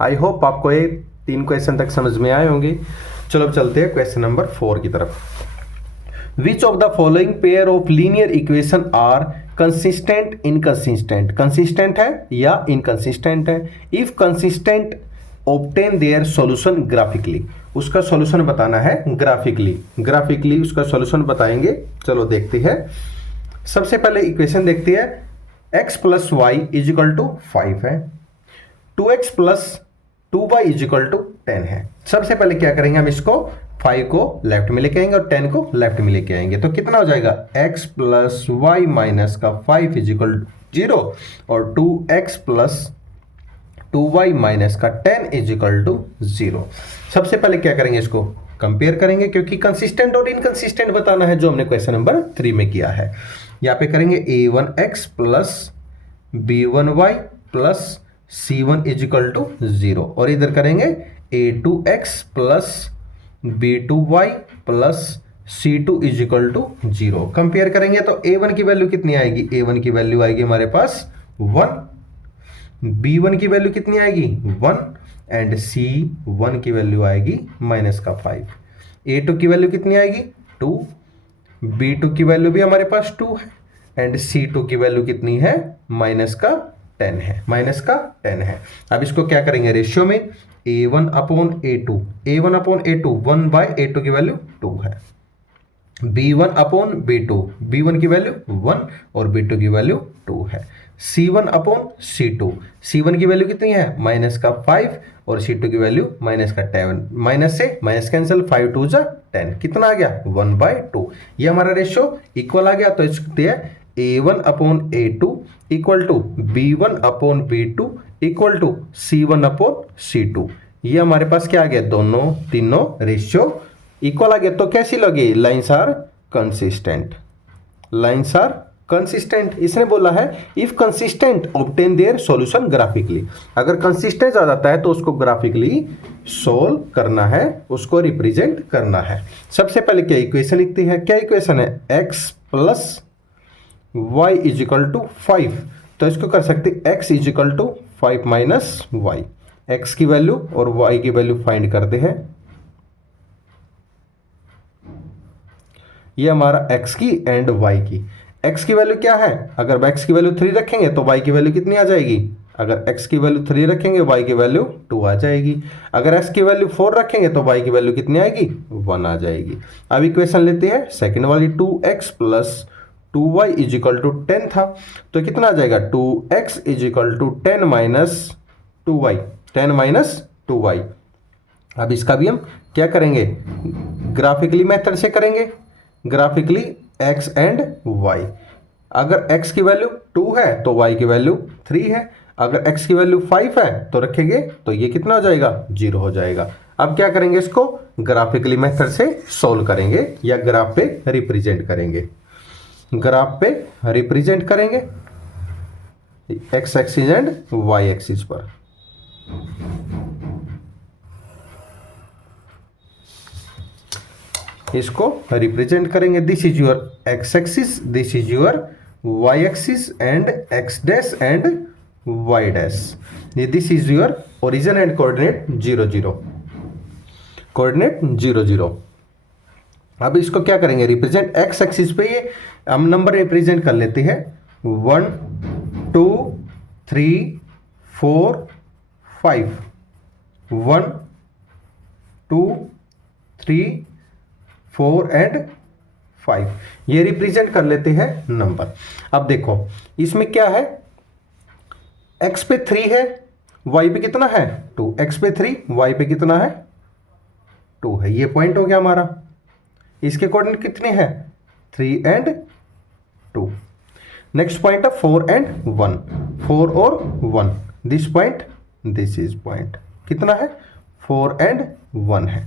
आई होप आपको ये 3 क्वेश्चन तक समझ में आए होंगे। चलो अब चलते हैं क्वेश्चन नंबर 4 की तरफ। Which of the following pair of linear equation are consistent inconsistent, consistent है या इनकंसिस्टेंट है। If consistent obtain their solution graphically, उसका सॉल्यूशन बताना है ग्राफिकली उसका सॉल्यूशन बताएंगे। चलो देखते हैं। सबसे पहले इक्वेशन देखते हैं, x plus y is equal to 5 है, 2x plus 2y is equal to 10 है। सबसे पहले क्या करेंगे, हम इसको 5 को लेफ्ट में लेके आएंगे और 10 को लेफ्ट में लेके आएंगे, तो कितना हो जाएगा x प्लस वाई माइनस का 5 इज इक्वल टू 0 और 2x प्लस 2y माइनस का 10 इज इक्वल टू 0। सबसे पहले क्या करेंगे, इसको कंपेयर करेंगे क्योंकि कंसिस्टेंट और इनकंसिस्टेंट बताना है, जो हमने क्वेश्चन नंबर 3 में किया है। यहाँ पे करेंगे a1x plus b1y plus c1 is equal to 0 और इधर करेंगे a2x plus b2y plus c2 is equal to 0। Compare करेंगे तो a1 की वैल्यू कितनी आएगी, a1 की वैल्यू आएगी हमारे पास 1, b1 की वैल्यू कितनी आएगी 1 एंड c1 की वैल्यू आएगी माइनस का 5, a2 की वैल्यू कितनी आएगी 2, b2 की वैल्यू भी हमारे पास 2 है एंड c2 की वैल्यू कितनी है माइनस का 10 है, माइनस का 10 है। अब इसको क्या करेंगे रेशियो में, a1 upon a2, a1 upon a2 1 bye a2 की वैल्यू 2 है, b1 अपॉन b2, b1 की वैल्यू 1 और b2 की वैल्यू 2 है, c1 अपॉन c2, c1 की वैल्यू कितनी है माइनस का 5 और c2 की वैल्यू माइनस का 10, माइनस से माइनस कैंसिल, 5 2 जा 10, कितना आ गया 1/2। ये हमारा रेशियो इक्वल आ गया, तो इसके a1 upon a2 equal to b1 upon b2 equal to c1 upon c2। ये हमारे पास क्या आ गया, दोनों तीनों रेशियो इक्वल आ गया। तो कैसी लगी, lines are consistent, lines are consistent. इसने बोला है if consistent obtain their solution graphically, अगर कंसिस्टेंट आ जाता है तो उसको ग्राफिकली सोल्व करना है, उसको रिप्रेजेंट करना है। सबसे पहले क्या इक्वेशन लिखती है, क्या इक्वेशन है x plus y is equal to 5, तो इसको कर सकते x is equal to 5 minus y, x की वैल्यू और y की वैल्यू फाइंड करते हैं। ये हमारा x की एंड y की, x की वैल्यू क्या है, अगर x की वैल्यू 3 रखेंगे तो y की वैल्यू कितनी आ जाएगी, अगर x की वैल्यू 3 रखेंगे y की वैल्यू 2 आ जाएगी, अगर x की वैल्यू 4 रखेंगे तो y की वैल्यू कितनी आएगी 1 आ जाएगी। अब इक्वेशन लेते हैं सेकंड वाली, 2x plus 2y is equal to 10 था, तो कितना आ जाएगा 2x is equal to 10 minus 2y, 10 minus 2y। अब इसका भी हम क्या करेंगे, ग्राफिकली मेथड से करेंगे, ग्राफिकली x एंड y। अगर x की वैल्यू 2 है तो y की वैल्यू 3 है, अगर x की वैल्यू 5 है तो रखेंगे तो ये कितना हो जाएगा 0 हो जाएगा। अब क्या करेंगे, इसको ग्राफिकली मेथड से सोल्व करेंगे या ग्राफ पे रिप्रेजेंट करेंगे, ग्राफ पे रिप्रेजेंट करेंगे x axis and y axis पर। इसको रिप्रेजेंट करेंगे, this is your x axis, this is your y axis and x dash and y dash, this is your origin and coordinate 0 0, coordinate 0 0। अब इसको क्या करेंगे, represent x axis पे ये हम नंबर रिप्रेजेंट कर लेते हैं 1 2 3 4 5, 1 2 3 4 एंड 5, ये रिप्रेजेंट कर लेते हैं नंबर। अब देखो इसमें क्या है, x पे 3 है, y पे कितना है 2, x पे 3 y पे कितना है 2 है, ये पॉइंट हो गया हमारा। इसके कोऑर्डिनेट कितने हैं 3 एंड 2। नेक्स्ट पॉइंट है 4 एंड 1, 4 और 1, this point this is point कितना है 4 एंड 1 है,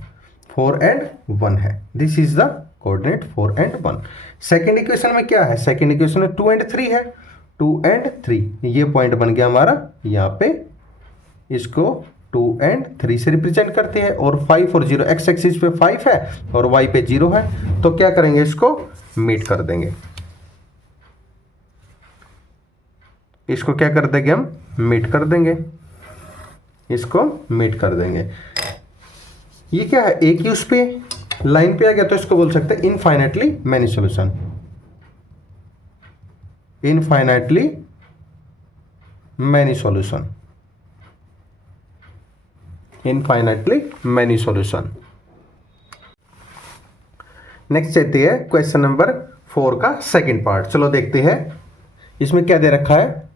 4 एंड 1 है, this is the coordinate 4 and 1। Second equation में क्या है, सेकेंड इक्वेशन में 2 एंड 3 है, 2 एंड 3, ये पॉइंट बन गया हमारा यहाँ पे, इसको 2 एंड 3 से रिप्रेजेंट करते हैं। और 5 और 0, एक्स एक्सिस पे 5 है और वाई पे 0 है, तो क्या करेंगे इसको मीट कर देंगे, इसको क्या कर देंगे हम मीट कर देंगे, इसको मीट कर देंगे। ये क्या है, एक ही उस पे लाइन पे आ गया, तो इसको बोल सकते हैं infinitely many solution, infinitely many solution, infinitely many solution. Next चलते हैं क्वेश्चन नंबर 4 का सेकंड पार्ट। चलो देखते हैं इसमें क्या दे रखा है,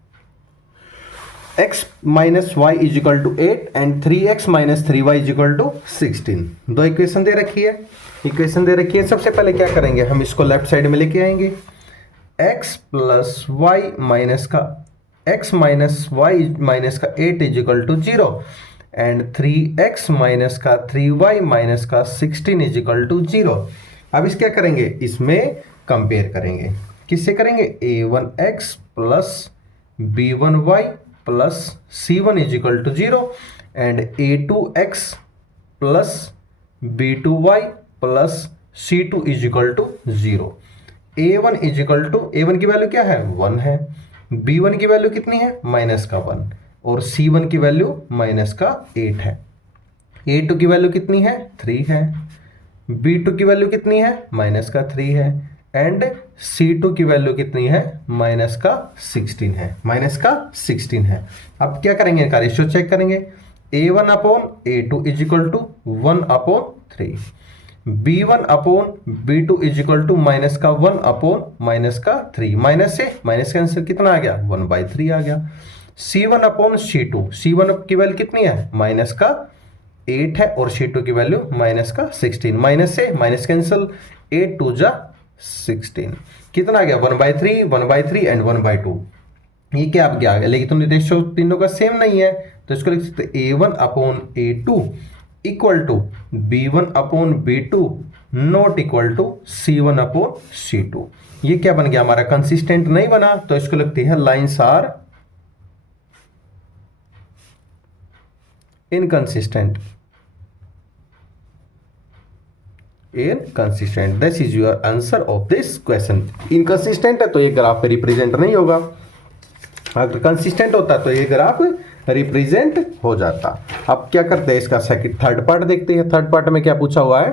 x minus y is equal to 8 and 3x minus 3y is equal to 16। दो इक्वेशन दे रखी है, इक्वेशन दे रखी है। सबसे पहले क्या करेंगे, हम इसको लेफ्ट साइड में लेके आएंगे, x प्लस वाई माइनस का x माइनस वाई माइनस का 8 is equal to 0 and 3x minus का 3y माइनस का 16 इज इक्वल टू 0। अब इस क्या करेंगे, इसमें कंपेयर करेंगे, किससे करेंगे, a1x plus b1y plus c1 is equal to 0 and a2x plus b2y plus c2 is equal to 0। a1 is equal to, a1 की वैल्यू क्या है 1 है, b1 की वैल्यू कितनी है माइनस का 1 और c1 की वैल्यू माइनस का 8 है, a2 की वैल्यू कितनी है 3 है, b2 की वैल्यू कितनी है माइनस का 3 है एंड c2 की वैल्यू कितनी है माइनस का 16 है, माइनस का 16 है। अब क्या करेंगे, इनका रेशियो चेक करेंगे, a1 upon a2 is equal to 1 upon 3, b1 upon b2 is equal to minus का 1 अपॉन माइनस का 3, माइनस से माइनस का आंसर कितना आ गया 1/3 आ गया। c1 अपॉन c2, c1 की वैल्यू कितनी है माइनस का 8 है और c2 की वैल्यू माइनस का 16, माइनस से माइनस कैंसिल, 8 2 जा 16, कितना आ गया 1/3, 1/3 एंड 1/2। ये क्या अब क्या आ गया, लेकिन तुमने रेशियो तीनों का सेम नहीं है, तो इसको लिख सकते a1 upon a2 equal to b1 upon b2 not equal to c1 upon c2। ये क्या बन गया हमारा, कंसिस्टेंट नहीं बना, तो इसको लिखते हैं lines are inconsistent, inconsistent, this is your answer of this question. Inconsistent है तो ये ग्राफ पे रिप्रेजेंट नहीं होगा, अगर कंसिस्टेंट होता तो ये ग्राफ रिप्रेजेंट हो जाता। अब क्या करते हैं, इसका सेकंड थर्ड पार्ट देखते हैं। थर्ड पार्ट में क्या पूछा हुआ है,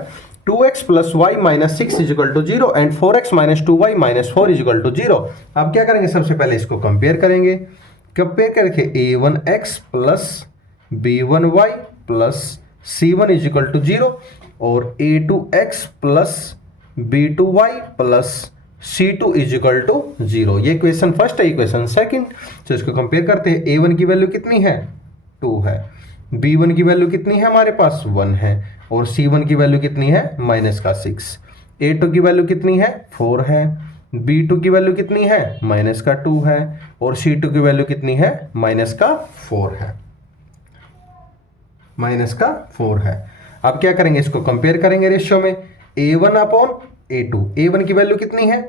2x plus y minus 6 is equal to 0 and 4x minus 2y minus 4 is equal to 0। अब क्या करेंगे, सबसे पहले इसको कंपेयर करेंगे, कंपेयर करके a1x plus b1y plus c1 is equal to 0 और a2x plus b2y plus c2 is equal to 0। ये इक्वेशन फर्स्ट है, इक्वेशन सेकंड, तो इसको कंपेयर करते हैं। a1 की वैल्यू कितनी है 2 है, b1 की वैल्यू कितनी है हमारे पास 1 है और c1 की वैल्यू कितनी है माइनस का 6, a2 की वैल्यू कितनी है 4 है, b2 की वैल्यू कितनी है माइनस का 2 है और c2 की वैल्यू कितनी है माइनस का 4 है, माइनस का 4 है। अब क्या करेंगे, इसको कंपेयर करेंगे रेशियो में, a1 अपॉन a2, a1 की वैल्यू कितनी है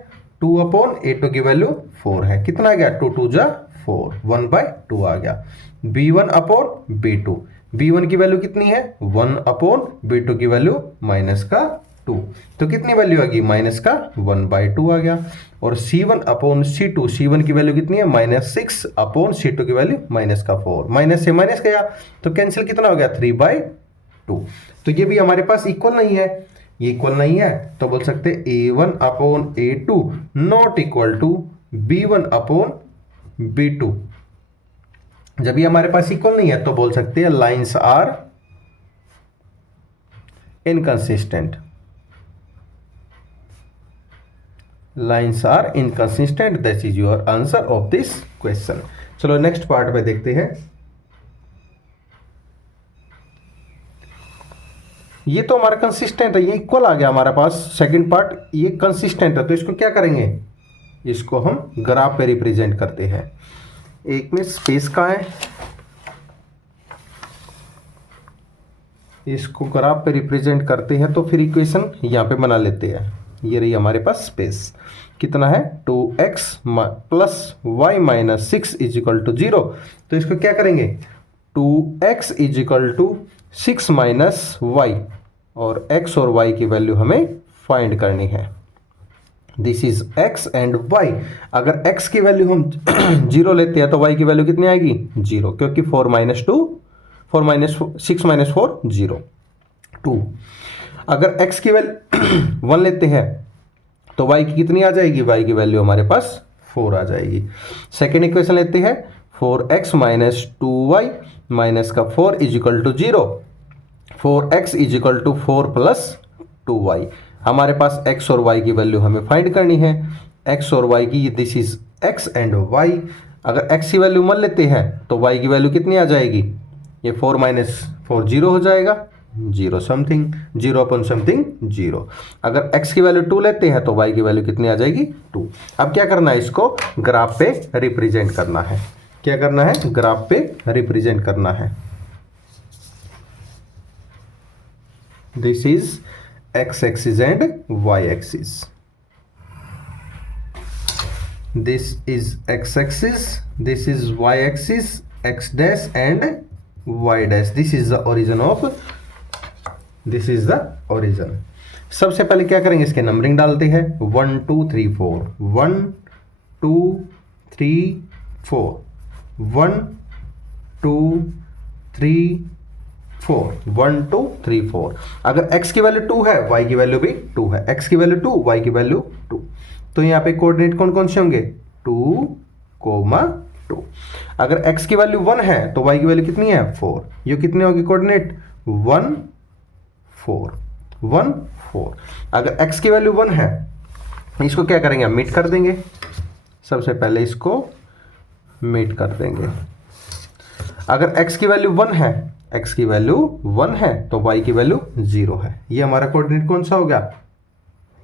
2 अपॉन a2 की वैल्यू 4 है, कितना आ गया 2 2 जा 4, 1/2 आ गया। b1 अपॉन b2, b1 की वैल्यू कितनी है 1 अपॉन b2 की वैल्यू माइनस का 2, तो कितनी वैल्यू आ गई माइनस का 1/2 आ गया। और c1 अपॉन c2, c1 की वैल्यू कितनी है माइनस 6 अपॉन c2 की वैल्यू माइनस का 4, माइनस से माइनस गया तो कैंसिल कितना हो गया 3/2। तो ये भी हमारे पास इक्वल नहीं है, ये इक्वल नहीं है, तो बोल सकते a1 upon a2 not equal to b1 upon B2। जब ये हमारे पास इक्वल नहीं है तो बोल सकते हैं lines are inconsistent, lines are inconsistent. That is your answer of this question. चलो नेक्स्ट पार्ट में देखते हैं। ये तो हमारा कंसिस्टेंट है, ये इक्वल आ गया हमारे पास। सेकंड पार्ट ये कंसिस्टेंट है, तो इसको क्या करेंगे, इसको हम ग्राफ पे रिप्रेजेंट करते हैं। एक में स्पेस का है, इसको ग्राफ पे रिप्रेजेंट करते हैं तो फिर इक्वेशन यहाँ पे बना लेते हैं। ये रही हमारे पास स्पेस, कितना है 2x plus y minus 6 is equal to 0। तो इसको क्या करेंगे 2x is equal to 6 minus y, और x और y की वैल्यू हमें फाइंड करनी है। This is x and y। अगर x की वैल्यू हम 0 लेते हैं तो y की वैल्यू कितनी आएगी 0, क्योंकि 4 माइनस 6 माइनस 4 0 2। अगर x की वैल्यू 1 लेते हैं तो y की कितनी आ जाएगी, y की वैल्यू हमारे पास 4 आ जाएगी। सेकेंड इक्वेशन लेते हैं 4x माइनस 2y माइनस का 4 is equal to 0, 4x is equal to 4 plus 2y। हमारे पास x और y की वैल्यू हमें फाइंड करनी है, x और y की। This is x and y। अगर x की वैल्यू 1 लेते हैं तो y की वैल्यू कितनी आ जाएगी, ये 4 माइनस 4 0 हो जाएगा, 0 समथिंग, 0 अपॉन समथिंग 0। अगर x की वैल्यू 2 लेते हैं तो y की वैल्यू कितनी आ जाएगी 2। अब क्या करना है, इसको ग्राफ पे रिप्रेजेंट करना है। क्या करना है, ग्राफ पे रिप्रेजेंट करना है। This is x axis and y axis. This is x axis, this is y axis, x dash and y dash. This is the origin of, this is the origin. सबसे पहले क्या करेंगे, इसके numbering डालते हैं 1 2 3 4, 1 2 3 4, 1 2 3 4, 1 2 3 4। अगर x की value 2 है, y की वैल्यू भी 2 है, x की वैल्यू 2, y की वैल्यू 2। तो यहाँ पे कोऑर्डिनेट कौन कौन से होंगे 2, 2। अगर x की वैल्यू 1 है तो y की वैल्यू कितनी है 4। ये कितने होगी कोऑर्डिनेट 1 4 1 4। अगर x की वैल्यू 1 है, इसको क्या करेंगे हम मीट कर देंगे। सबसे पहले इसको मीट कर देंगे। अगर x की वैल्यू 1 है, x की वैल्यू 1 है तो y की वैल्यू 0 है। ये हमारा कोऑर्डिनेट कौन सा होगा,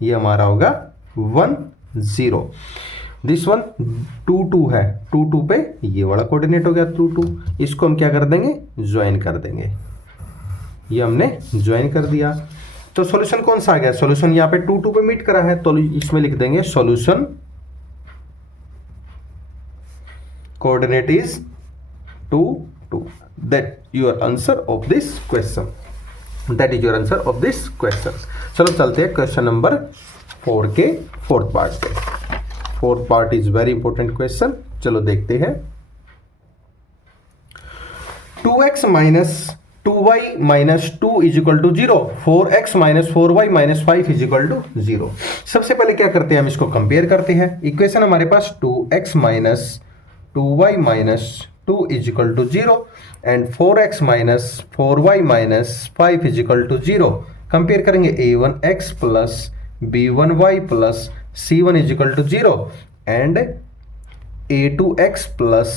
ये हमारा होगा 1 0। दिस वन 2 2 है, 2 2 पे ये वाला कोऑर्डिनेट हो गया 2 2। इसको हम क्या कर देंगे, ज्वाइन कर देंगे। ये हमने ज्वाइन कर दिया। तो सॉल्यूशन कौन सा आ गया, सॉल्यूशन यहाँ पे 2 2 पे मीट करा है, तो इसमें लिख देंगे solution coordinate is 2 2। That your answer of this question, that is your answer of this question. चलो चलते हैं क्वेश्चन नंबर 4 के फोर्थ पार्ट पे। Fourth part is very important question. चलो देखते हैं। 2x minus 2y minus 2 is equal to 0, 4x minus 4y minus 5 is equal to 0। सबसे पहले क्या करते हैं, हम इसको कंपेयर करते हैं। इक्वेशन हमारे पास 2x minus 2y minus 2 is equal to 0 and 4x minus 4y minus 5 is equal to 0। Compare करेंगे a1x plus b1y plus c1 is equal to 0 and a2x plus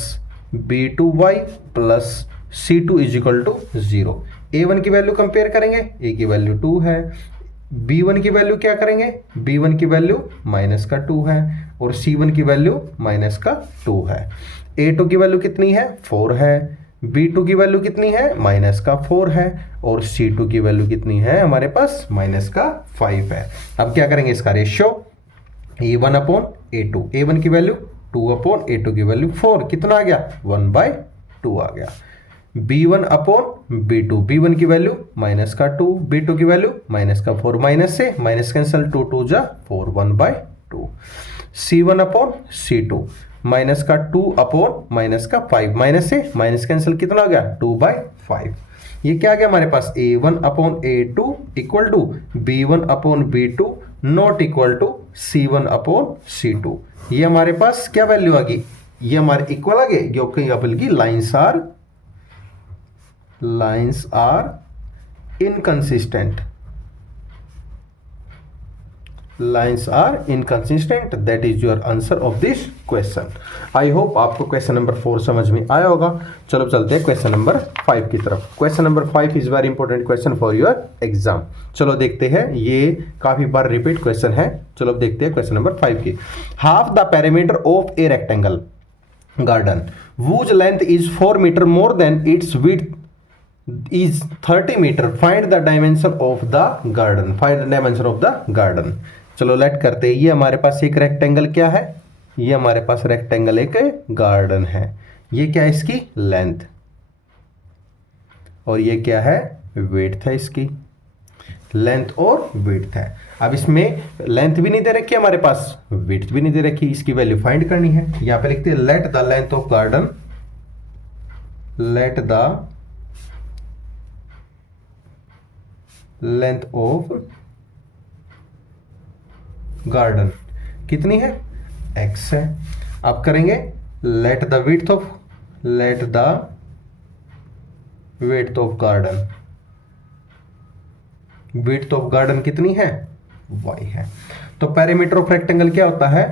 b2y plus c2 is equal to 0। a1 की value compare करेंगे, a की value 2 है। b1 की value क्या करेंगे, b1 की value minus का 2 है और c1 की वैल्यू माइनस का 2 है। a2 की वैल्यू कितनी है 4 है, b2 की वैल्यू कितनी है माइनस का 4 है और c2 की वैल्यू कितनी है हमारे पास माइनस का 5 है। अब क्या करेंगे, इसका ratio a1 upon a2, a1 की वैल्यू 2 अपॉन a2 की वैल्यू 4, कितना आ गया 1/2 आ गया। b1 अपॉन b2, b1 की वैल्यू माइनस का 2, b2 की वैल्यू माइनस का 4, माइनस से माइनस कैंसिल 2 2 जा 4, 1/2। c1 अपॉन c2 माइनस का 2 अपॉन माइनस का 5, माइनस से माइनस कैंसिल कितना हो गया 2/5। ये क्या आ गया हमारे पास a1 upon a2 equal to b1 upon b2 not equal to c1 upon c2। ये हमारे पास क्या वैल्यू आ गई ये हमारे इक्वल आ गए, क्योंकि अपन की lines are inconsistent, lines are inconsistent. That is your answer of this question. I hope आपको क्वेश्चन नंबर 4 समझ में आया होगा। चलो चलते हैं क्वेश्चन नंबर 5 की तरफ। Question number 5 is very important question for your exam. चलो देखते हैं, ये काफी बार रिपीट क्वेश्चन है। चलो अब देखते हैं क्वेश्चन नंबर 5 की। Half the perimeter of a rectangle garden whose length is 4 meter more than its width is 30 meter. Find the dimension of the garden. Find the dimension of the garden. चलो late करते हैं। ये हमारे पास एक rectangle क्या है, ये हमारे पास रेक्टेंगल एक गार्डन है। ये क्या है, इसकी लेंथ, और ये क्या है, विड्थ है। इसकी लेंथ और विड्थ है। अब इसमें लेंथ भी नहीं दे रखी है हमारे पास, विड्थ भी नहीं दे रखी, इसकी वैल्यू फाइंड करनी है। यहां पे लिखते हैं let the length of garden, let the length of garden कितनी है, x है। अब करेंगे let the width of garden, width of garden कितनी है, y है। तो पेरीमीटर ऑफ रेक्टेंगल क्या होता है,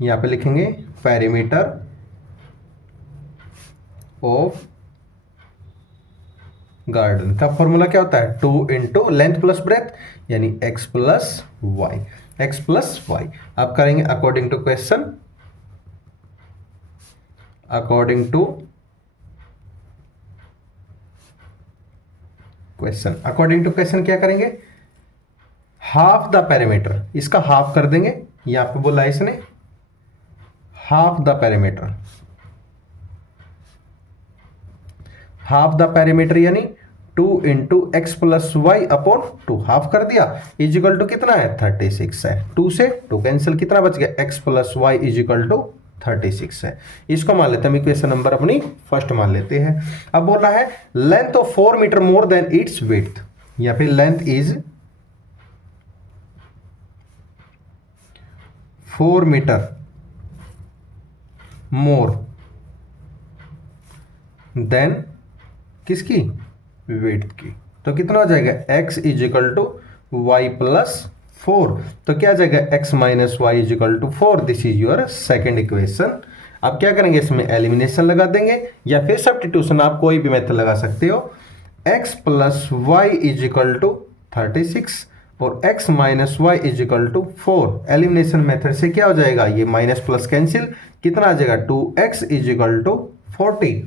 यहां पे लिखेंगे पेरीमीटर ऑफ गार्डन का फॉर्मूला क्या होता है, 2 इंटू लेंथ प्लस ब्रेथ, यानी x plus y, x plus y. आप करेंगे according to question, according to question क्या करेंगे, हाफ द पेरीमीटर, इसका हाफ कर देंगे। यहां पे बोला है इसने half the perimeter, half the perimeter यानी 2 into x plus y upon 2, half कर दिया, इजिकल टू कितना है, 36 है। 2 से 2 कैंसिल, कितना बच गया, x plus y is equal to 36 है। इसको मान लेते हैं, हम इक्वेशन नंबर अपनी फर्स्ट मान लेते हैं। अब बोल रहा है length of 4 metre more than its width, या फिर length is 4 metre more than किसकी, विड्थ की। तो कितना हो जाएगा, x is equal to y plus 4। तो क्या आ जाएगा, x minus y is equal to 4। This is your second equation. अब क्या करेंगे, इसमें एलिमिनेशन लगा देंगे या फिर सब्स्टिट्यूशन, आप कोई भी मेथड लगा सकते हो। x plus y is equal to 36 और x minus y is equal to 4। Elimination method से क्या हो जाएगा, ये माइनस प्लस कैंसिल, कितना आ जाएगा, 2x is equal to 40,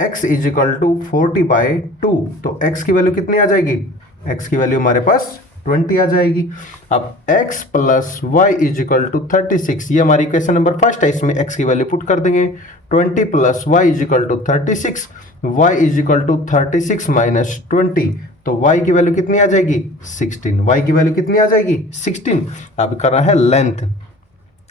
x is equal to 40 by 2। तो x की वैल्यू कितनी आ जाएगी, x की वैल्यू हमारे पास 20 आ जाएगी। अब x plus y is equal to 36, ये हमारी इक्वेशन नंबर फर्स्ट है, इसमें x की वैल्यू पुट कर देंगे। 20 plus y is equal to 36, y is equal to 36 minus 20, तो y की वैल्यू कितनी आ जाएगी, 16। y की वैल्यू कितनी आ जाएगी, 16। अब करना है लेंथ,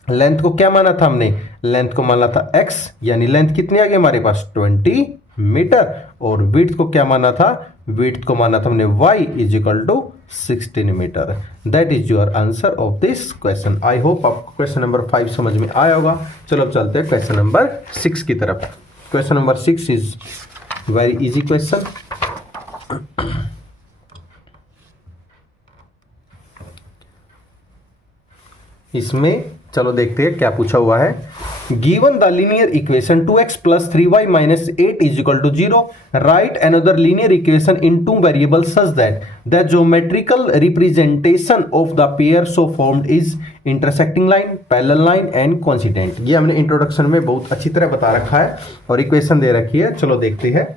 लेंथ को क्या माना था हमने, लेंथ को माना था x, यानी लेंथ कितनी आ गई हमारे पास, 20 मीटर। और विड्थ को क्या माना था, विड्थ को माना था हमने y is equal to 16 metre. That is your answer of this question. I hope आपको क्वेश्चन नंबर 5 समझ में आया होगा। चलो अब चलते हैं क्वेश्चन नंबर 6 की तरफ। Question number 6 is very easy question. इसमें चलो देखते हैं क्या पूछा हुआ है। Given the linear equation 2x plus 3y minus 8 is equal to 0, write another linear equation in 2 variables such that the geometrical representation of the pair so formed is intersecting line, parallel line and coincident. ये हमने introduction में बहुत अच्छी तरह बता रखा है और इक्वेशन दे रखी है। चलो देखते हैं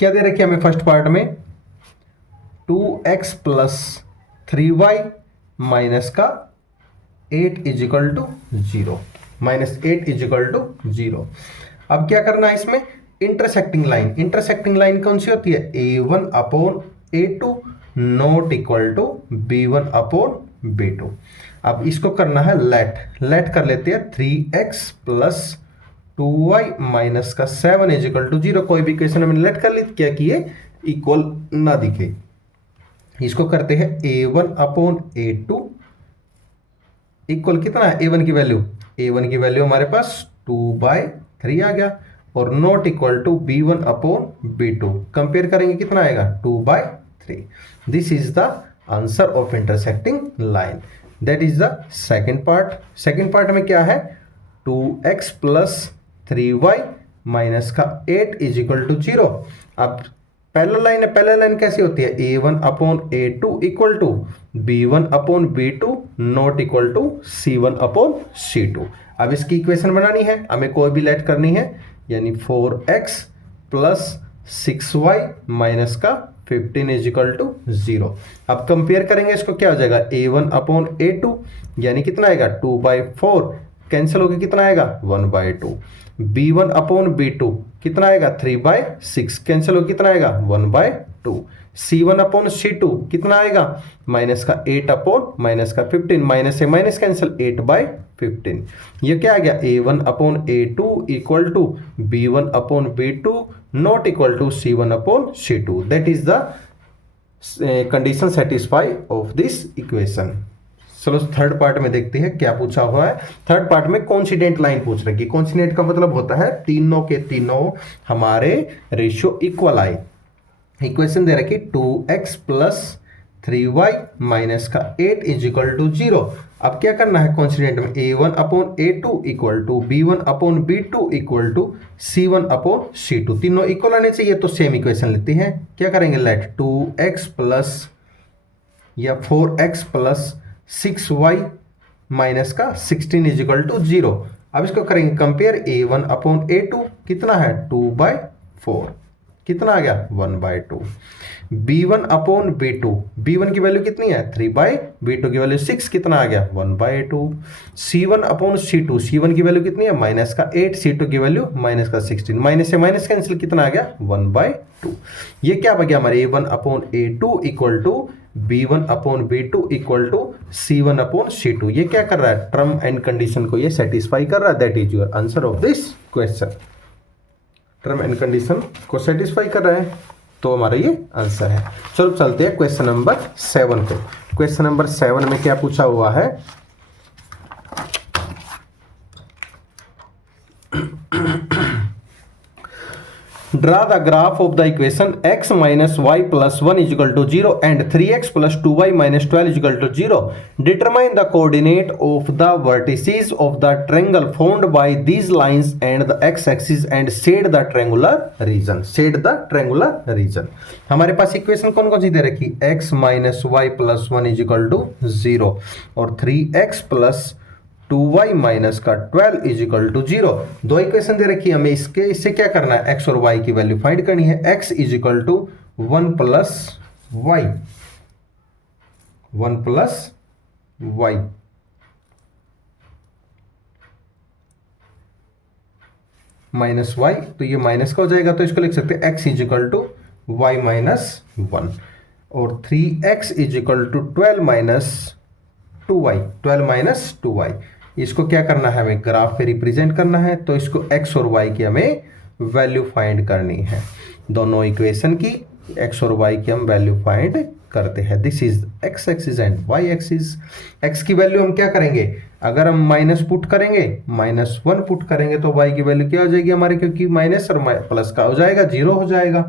क्या दे रखी है हमें। फर्स्ट पार्ट में 2x प्लस 3y माइनस का 8 is equal to 0, minus 8 is equal to 0। अब क्या करना है इसमें, इंटरसेक्टिंग लाइन। इंटरसेक्टिंग लाइन कौन सी होती है, a1 upon a2 not equal to b1 upon b2। अब इसको करना है लेट कर लेते हैं 3x प्लस 2y माइनस का 7 इजिकल टू 0। कोई भी इक्वेशन हमने लेट कर ली, क्या किए, इक्वल ना दिखे। इसको करते हैं a1 अपॉन a2 इक्वल कितना है, a1 की वैल्यू हमारे पास 2/3 आ गया, और not equal to B1/B2 compare करेंगे कितना आएगा 2/3। This is the answer of intersecting line. That is the second part. Second part में क्या है 2x प्लस 3y माइनस का 8 इज इक्वल टू 0। अब पैरेलल लाइन है, पैरेलल लाइन कैसी होती है A1/A2 equal to B1/B2 not equal to C1/C2। अब इसकी इक्वेशन बनानी है, हमें कोई भी लेट करनी है, यानी 4x प्लस 6y माइनस का 15 इज इक्वल टू 0। अब कंपेयर करेंगे इसको, क्या हो जाएगा A1/A2 यानी कितना आएगा 2/4 कैंसिल होकर कितना आएगा 1/2। B1/B2 कितना आएगा 3/6 कैंसिल होकर कितना आएगा 1/2। C1/C2 कितना आएगा माइनस का 8 माइनस का 15, माइनस से माइनस कैंसिल 8/15। ये क्या आ गया A1/A2 equal to B1/B2 not equal to C1/C2। That is the condition satisfy of this equation. चलो थर्ड पार्ट में देखते हैं क्या पूछा हुआ है। थर्ड पार्ट में कोइंसिडेंट लाइन पूछ रखी है। कोइंसिडेंट का मतलब होता है तीनों के तीनों हमारे रेशियो इक्वल आए। इक्वेशन दे रखी 2x प्लस 3y माइनस का 8 इज इक्वल टू 0। अब क्या करना है कोइंसिडेंट में A1/A2 equal to B1/B2 equal to C1/C2 तीनों इक्वल आने चाहिए, तो सेम इक्वेशन लेते हैं। क्या करेंगे लेट 2x प्लस या 4x प्लस 6y माइनस का 16 इज इक्वल टू 0। अब इसको करेंगे कंपेयर A1/A2 कितना है 2/4 कितना आ गया 1/2। B1/B2 B1 की वैल्यू कितनी है 3/B2 की वैल्यू 6 कितना आ गया 1/2। C1/C2 C1 की वैल्यू कितनी है माइनस का 8, C2 की वैल्यू माइनस का 16, माइनस से माइनस कैंसिल कितना आ गया 1/2। ये क्या बन गया हमारे A1/A2 equal to B1/B2 equal to C1/C2। ये क्या कर रहा है टर्म एंड कंडीशन को ये सेटिस्फाई कर रहा है। That is your answer of this question. Term and condition को सेटिस्फाई कर रहा है तो हमारा ये आंसर है। चलो चलते हैं क्वेश्चन नंबर 7 पे। क्वेश्चन नंबर 7 में क्या पूछा हुआ है Draw the graph of the equation x minus y plus 1 is equal to 0 and 3x plus 2y minus 12 is equal to 0. Determine the coordinate of the vertices of the triangle formed by these lines and the x-axis and shade the triangular region. Shade the triangular region. हमारे पास equation कौन कौन सी दे रखी x minus y plus 1 is equal to 0 और 3x plus 2y minus का 12 is equal to 0। दो equation दे रखी है हमें, इससे क्या करना है x और y की वैल्यू फाइंड करनी है। x is equal to 1 plus y minus y, तो ये माइनस का हो जाएगा तो इसको लिख सकते हैं x is equal to y minus 1 और 3x is equal to 12 minus 2y। इसको क्या करना है हमें ग्राफ पे रिप्रेजेंट करना है, तो इसको x और y की हमें वैल्यू फाइंड करनी है। दोनों इक्वेशन की x और y की हम वैल्यू फाइंड करते हैं। This is x axis and y axis. x की वैल्यू हम क्या करेंगे, अगर हम माइनस पुट करेंगे -1 पुट करेंगे तो y की वैल्यू क्या हो जाएगी हमारे, क्योंकि माइनस और प्लस का हो जाएगा 0 हो जाएगा।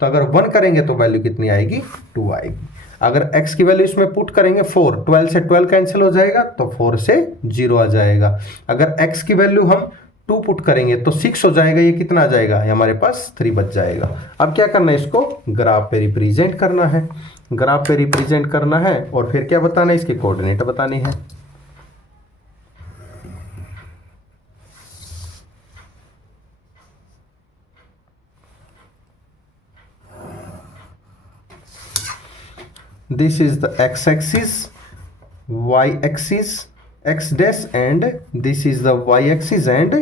तो अगर 1 करेंगे तो वैल्यू कितनी आएगी 2 आएगी। अगर x की वैल्यू इसमें पुट करेंगे 4, 12 से 12 कैंसिल हो जाएगा तो 4 से 0 आ जाएगा। अगर x की वैल्यू हम 2 पुट करेंगे तो 6 हो जाएगा, ये कितना आ जाएगा हमारे पास 3 बच जाएगा। अब क्या करना है, इसको ग्राफ पे रिप्रेजेंट करना है। ग्राफ पे रिप्रेजेंट करना है और फिर क्या बताना है, इसकी कोऑर्डिनेट बतानी है। This is the x-axis, y-axis, x dash, and this is the y-axis and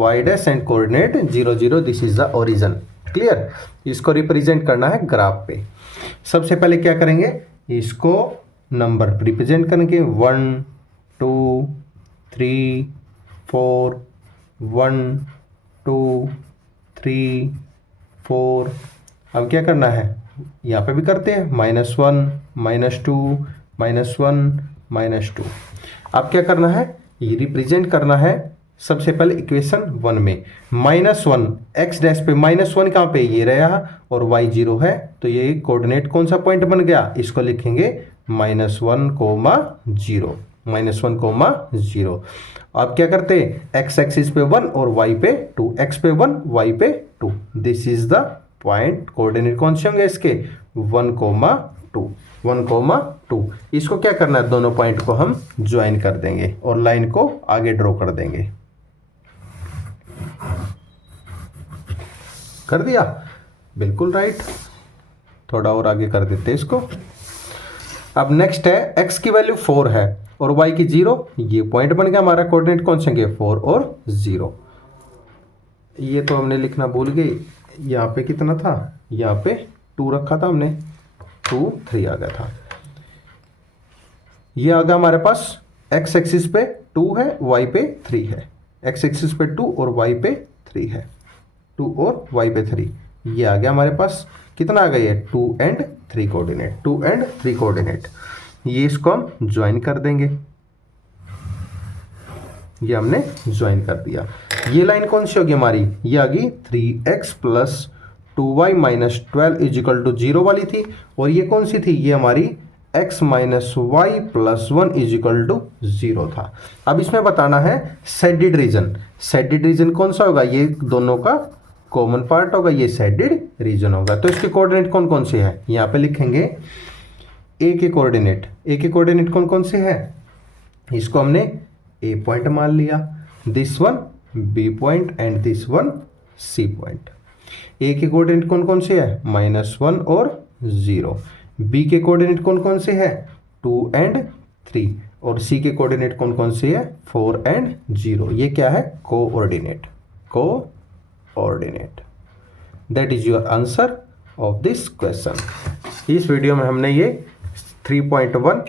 y dash and coordinate 0 0. This is the origin. Clear? इसको रिप्रेजेंट करना है ग्राफ पे। सबसे पहले क्या करेंगे, इसको नंबर रिप्रेजेंट करेंगे 1 2 3 4 1 2 3 4। अब क्या करना है, यहाँ पे भी करते हैं -1 -2 -1 -2। अब क्या करना है, ये रिप्रेजेंट करना है सबसे पहले इक्वेशन 1 में -1 एक्स डैश पे -1 कहाँ पे ये रहा और y 0 है, तो ये कोऑर्डिनेट कौन सा पॉइंट बन गया, इसको लिखेंगे -1, -1, 0। अब क्या करते x एक्सिस पे 1 और y पे 2, x पे 1 y पे 2, this is the point. Coordinate कौन से होंगे इसके 1,2। इसको क्या करना है, दोनों पॉइंट को हम ज्वाइन कर देंगे और लाइन को आगे ड्रॉ कर देंगे। कर दिया, बिल्कुल राइट। थोड़ा और आगे कर देते इसको। अब नेक्स्ट है x की वैल्यू 4 है और y की 0, ये पॉइंट बन गया हमारा। कोऑर्डिनेट कौन से 4 और 0। ये तो हमने लिखना भूल गए, यहाँ पे कितना था, यहाँ पे 2 रखा था हमने, 2 3 आ गया था। ये आ गया हमारे पास x एक्सिस पे 2 है, y पे 3 है। x एक्सिस पे 2 और y पे 3 है, 2 और y पे 3। ये आ गया हमारे पास, कितना आ गया ये 2 and 3 कोऑर्डिनेट। ये इसको हम ज्वाइन कर देंगे, ये हमने ज्वाइन कर दिया। ये लाइन कौन सी होगी हमारी, ये आ गई 3x + 2y - 12 = 0 वाली थी। और ये कौन सी थी, ये हमारी x - y + 1 = 0 था। अब इसमें बताना है शेडेड रीजन कौन सा होगा, ये दोनों का कॉमन पार्ट होगा, ये शेडेड रीजन होगा। तो इसके कोऑर्डिनेट कौन कौन से हैं, यहाँ पे लिखेंगे ए के कोऑर्डिनेट कौन कौन से हैं, इसको हमने ए पॉइंट मान लिया, this one B point and this one C point. A के कोऑर्डिनेट कौन कौन से है, -1 और 0। बी के कोऑर्डिनेट कौन कौन से है, 2 and 3। और सी के कोऑर्डिनेट कौन कौन से है, 4 and 0। ये क्या है, coordinate. That is your answer of this question. इस वीडियो में हमने ये 3.1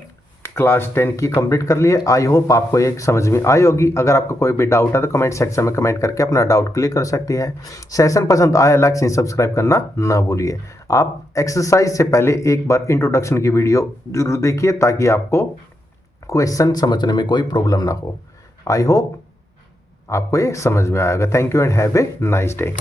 क्लास 10 की कंप्लीट कर लिए। आई होप आपको ये समझ में आई होगी। अगर आपका कोई भी डाउट है तो कमेंट सेक्शन में कमेंट करके अपना डाउट क्लियर कर सकती है। सेशन पसंद आया, लाइक से सब्सक्राइब करना ना भूलिए। आप एक्सरसाइज से पहले एक बार इंट्रोडक्शन की वीडियो जरूर देखिए ताकि आपको क्वेश्चन समझने में कोई प्रॉब्लम ना हो। आई होप आपको ये समझ में आएगा। Thank you and have a nice day.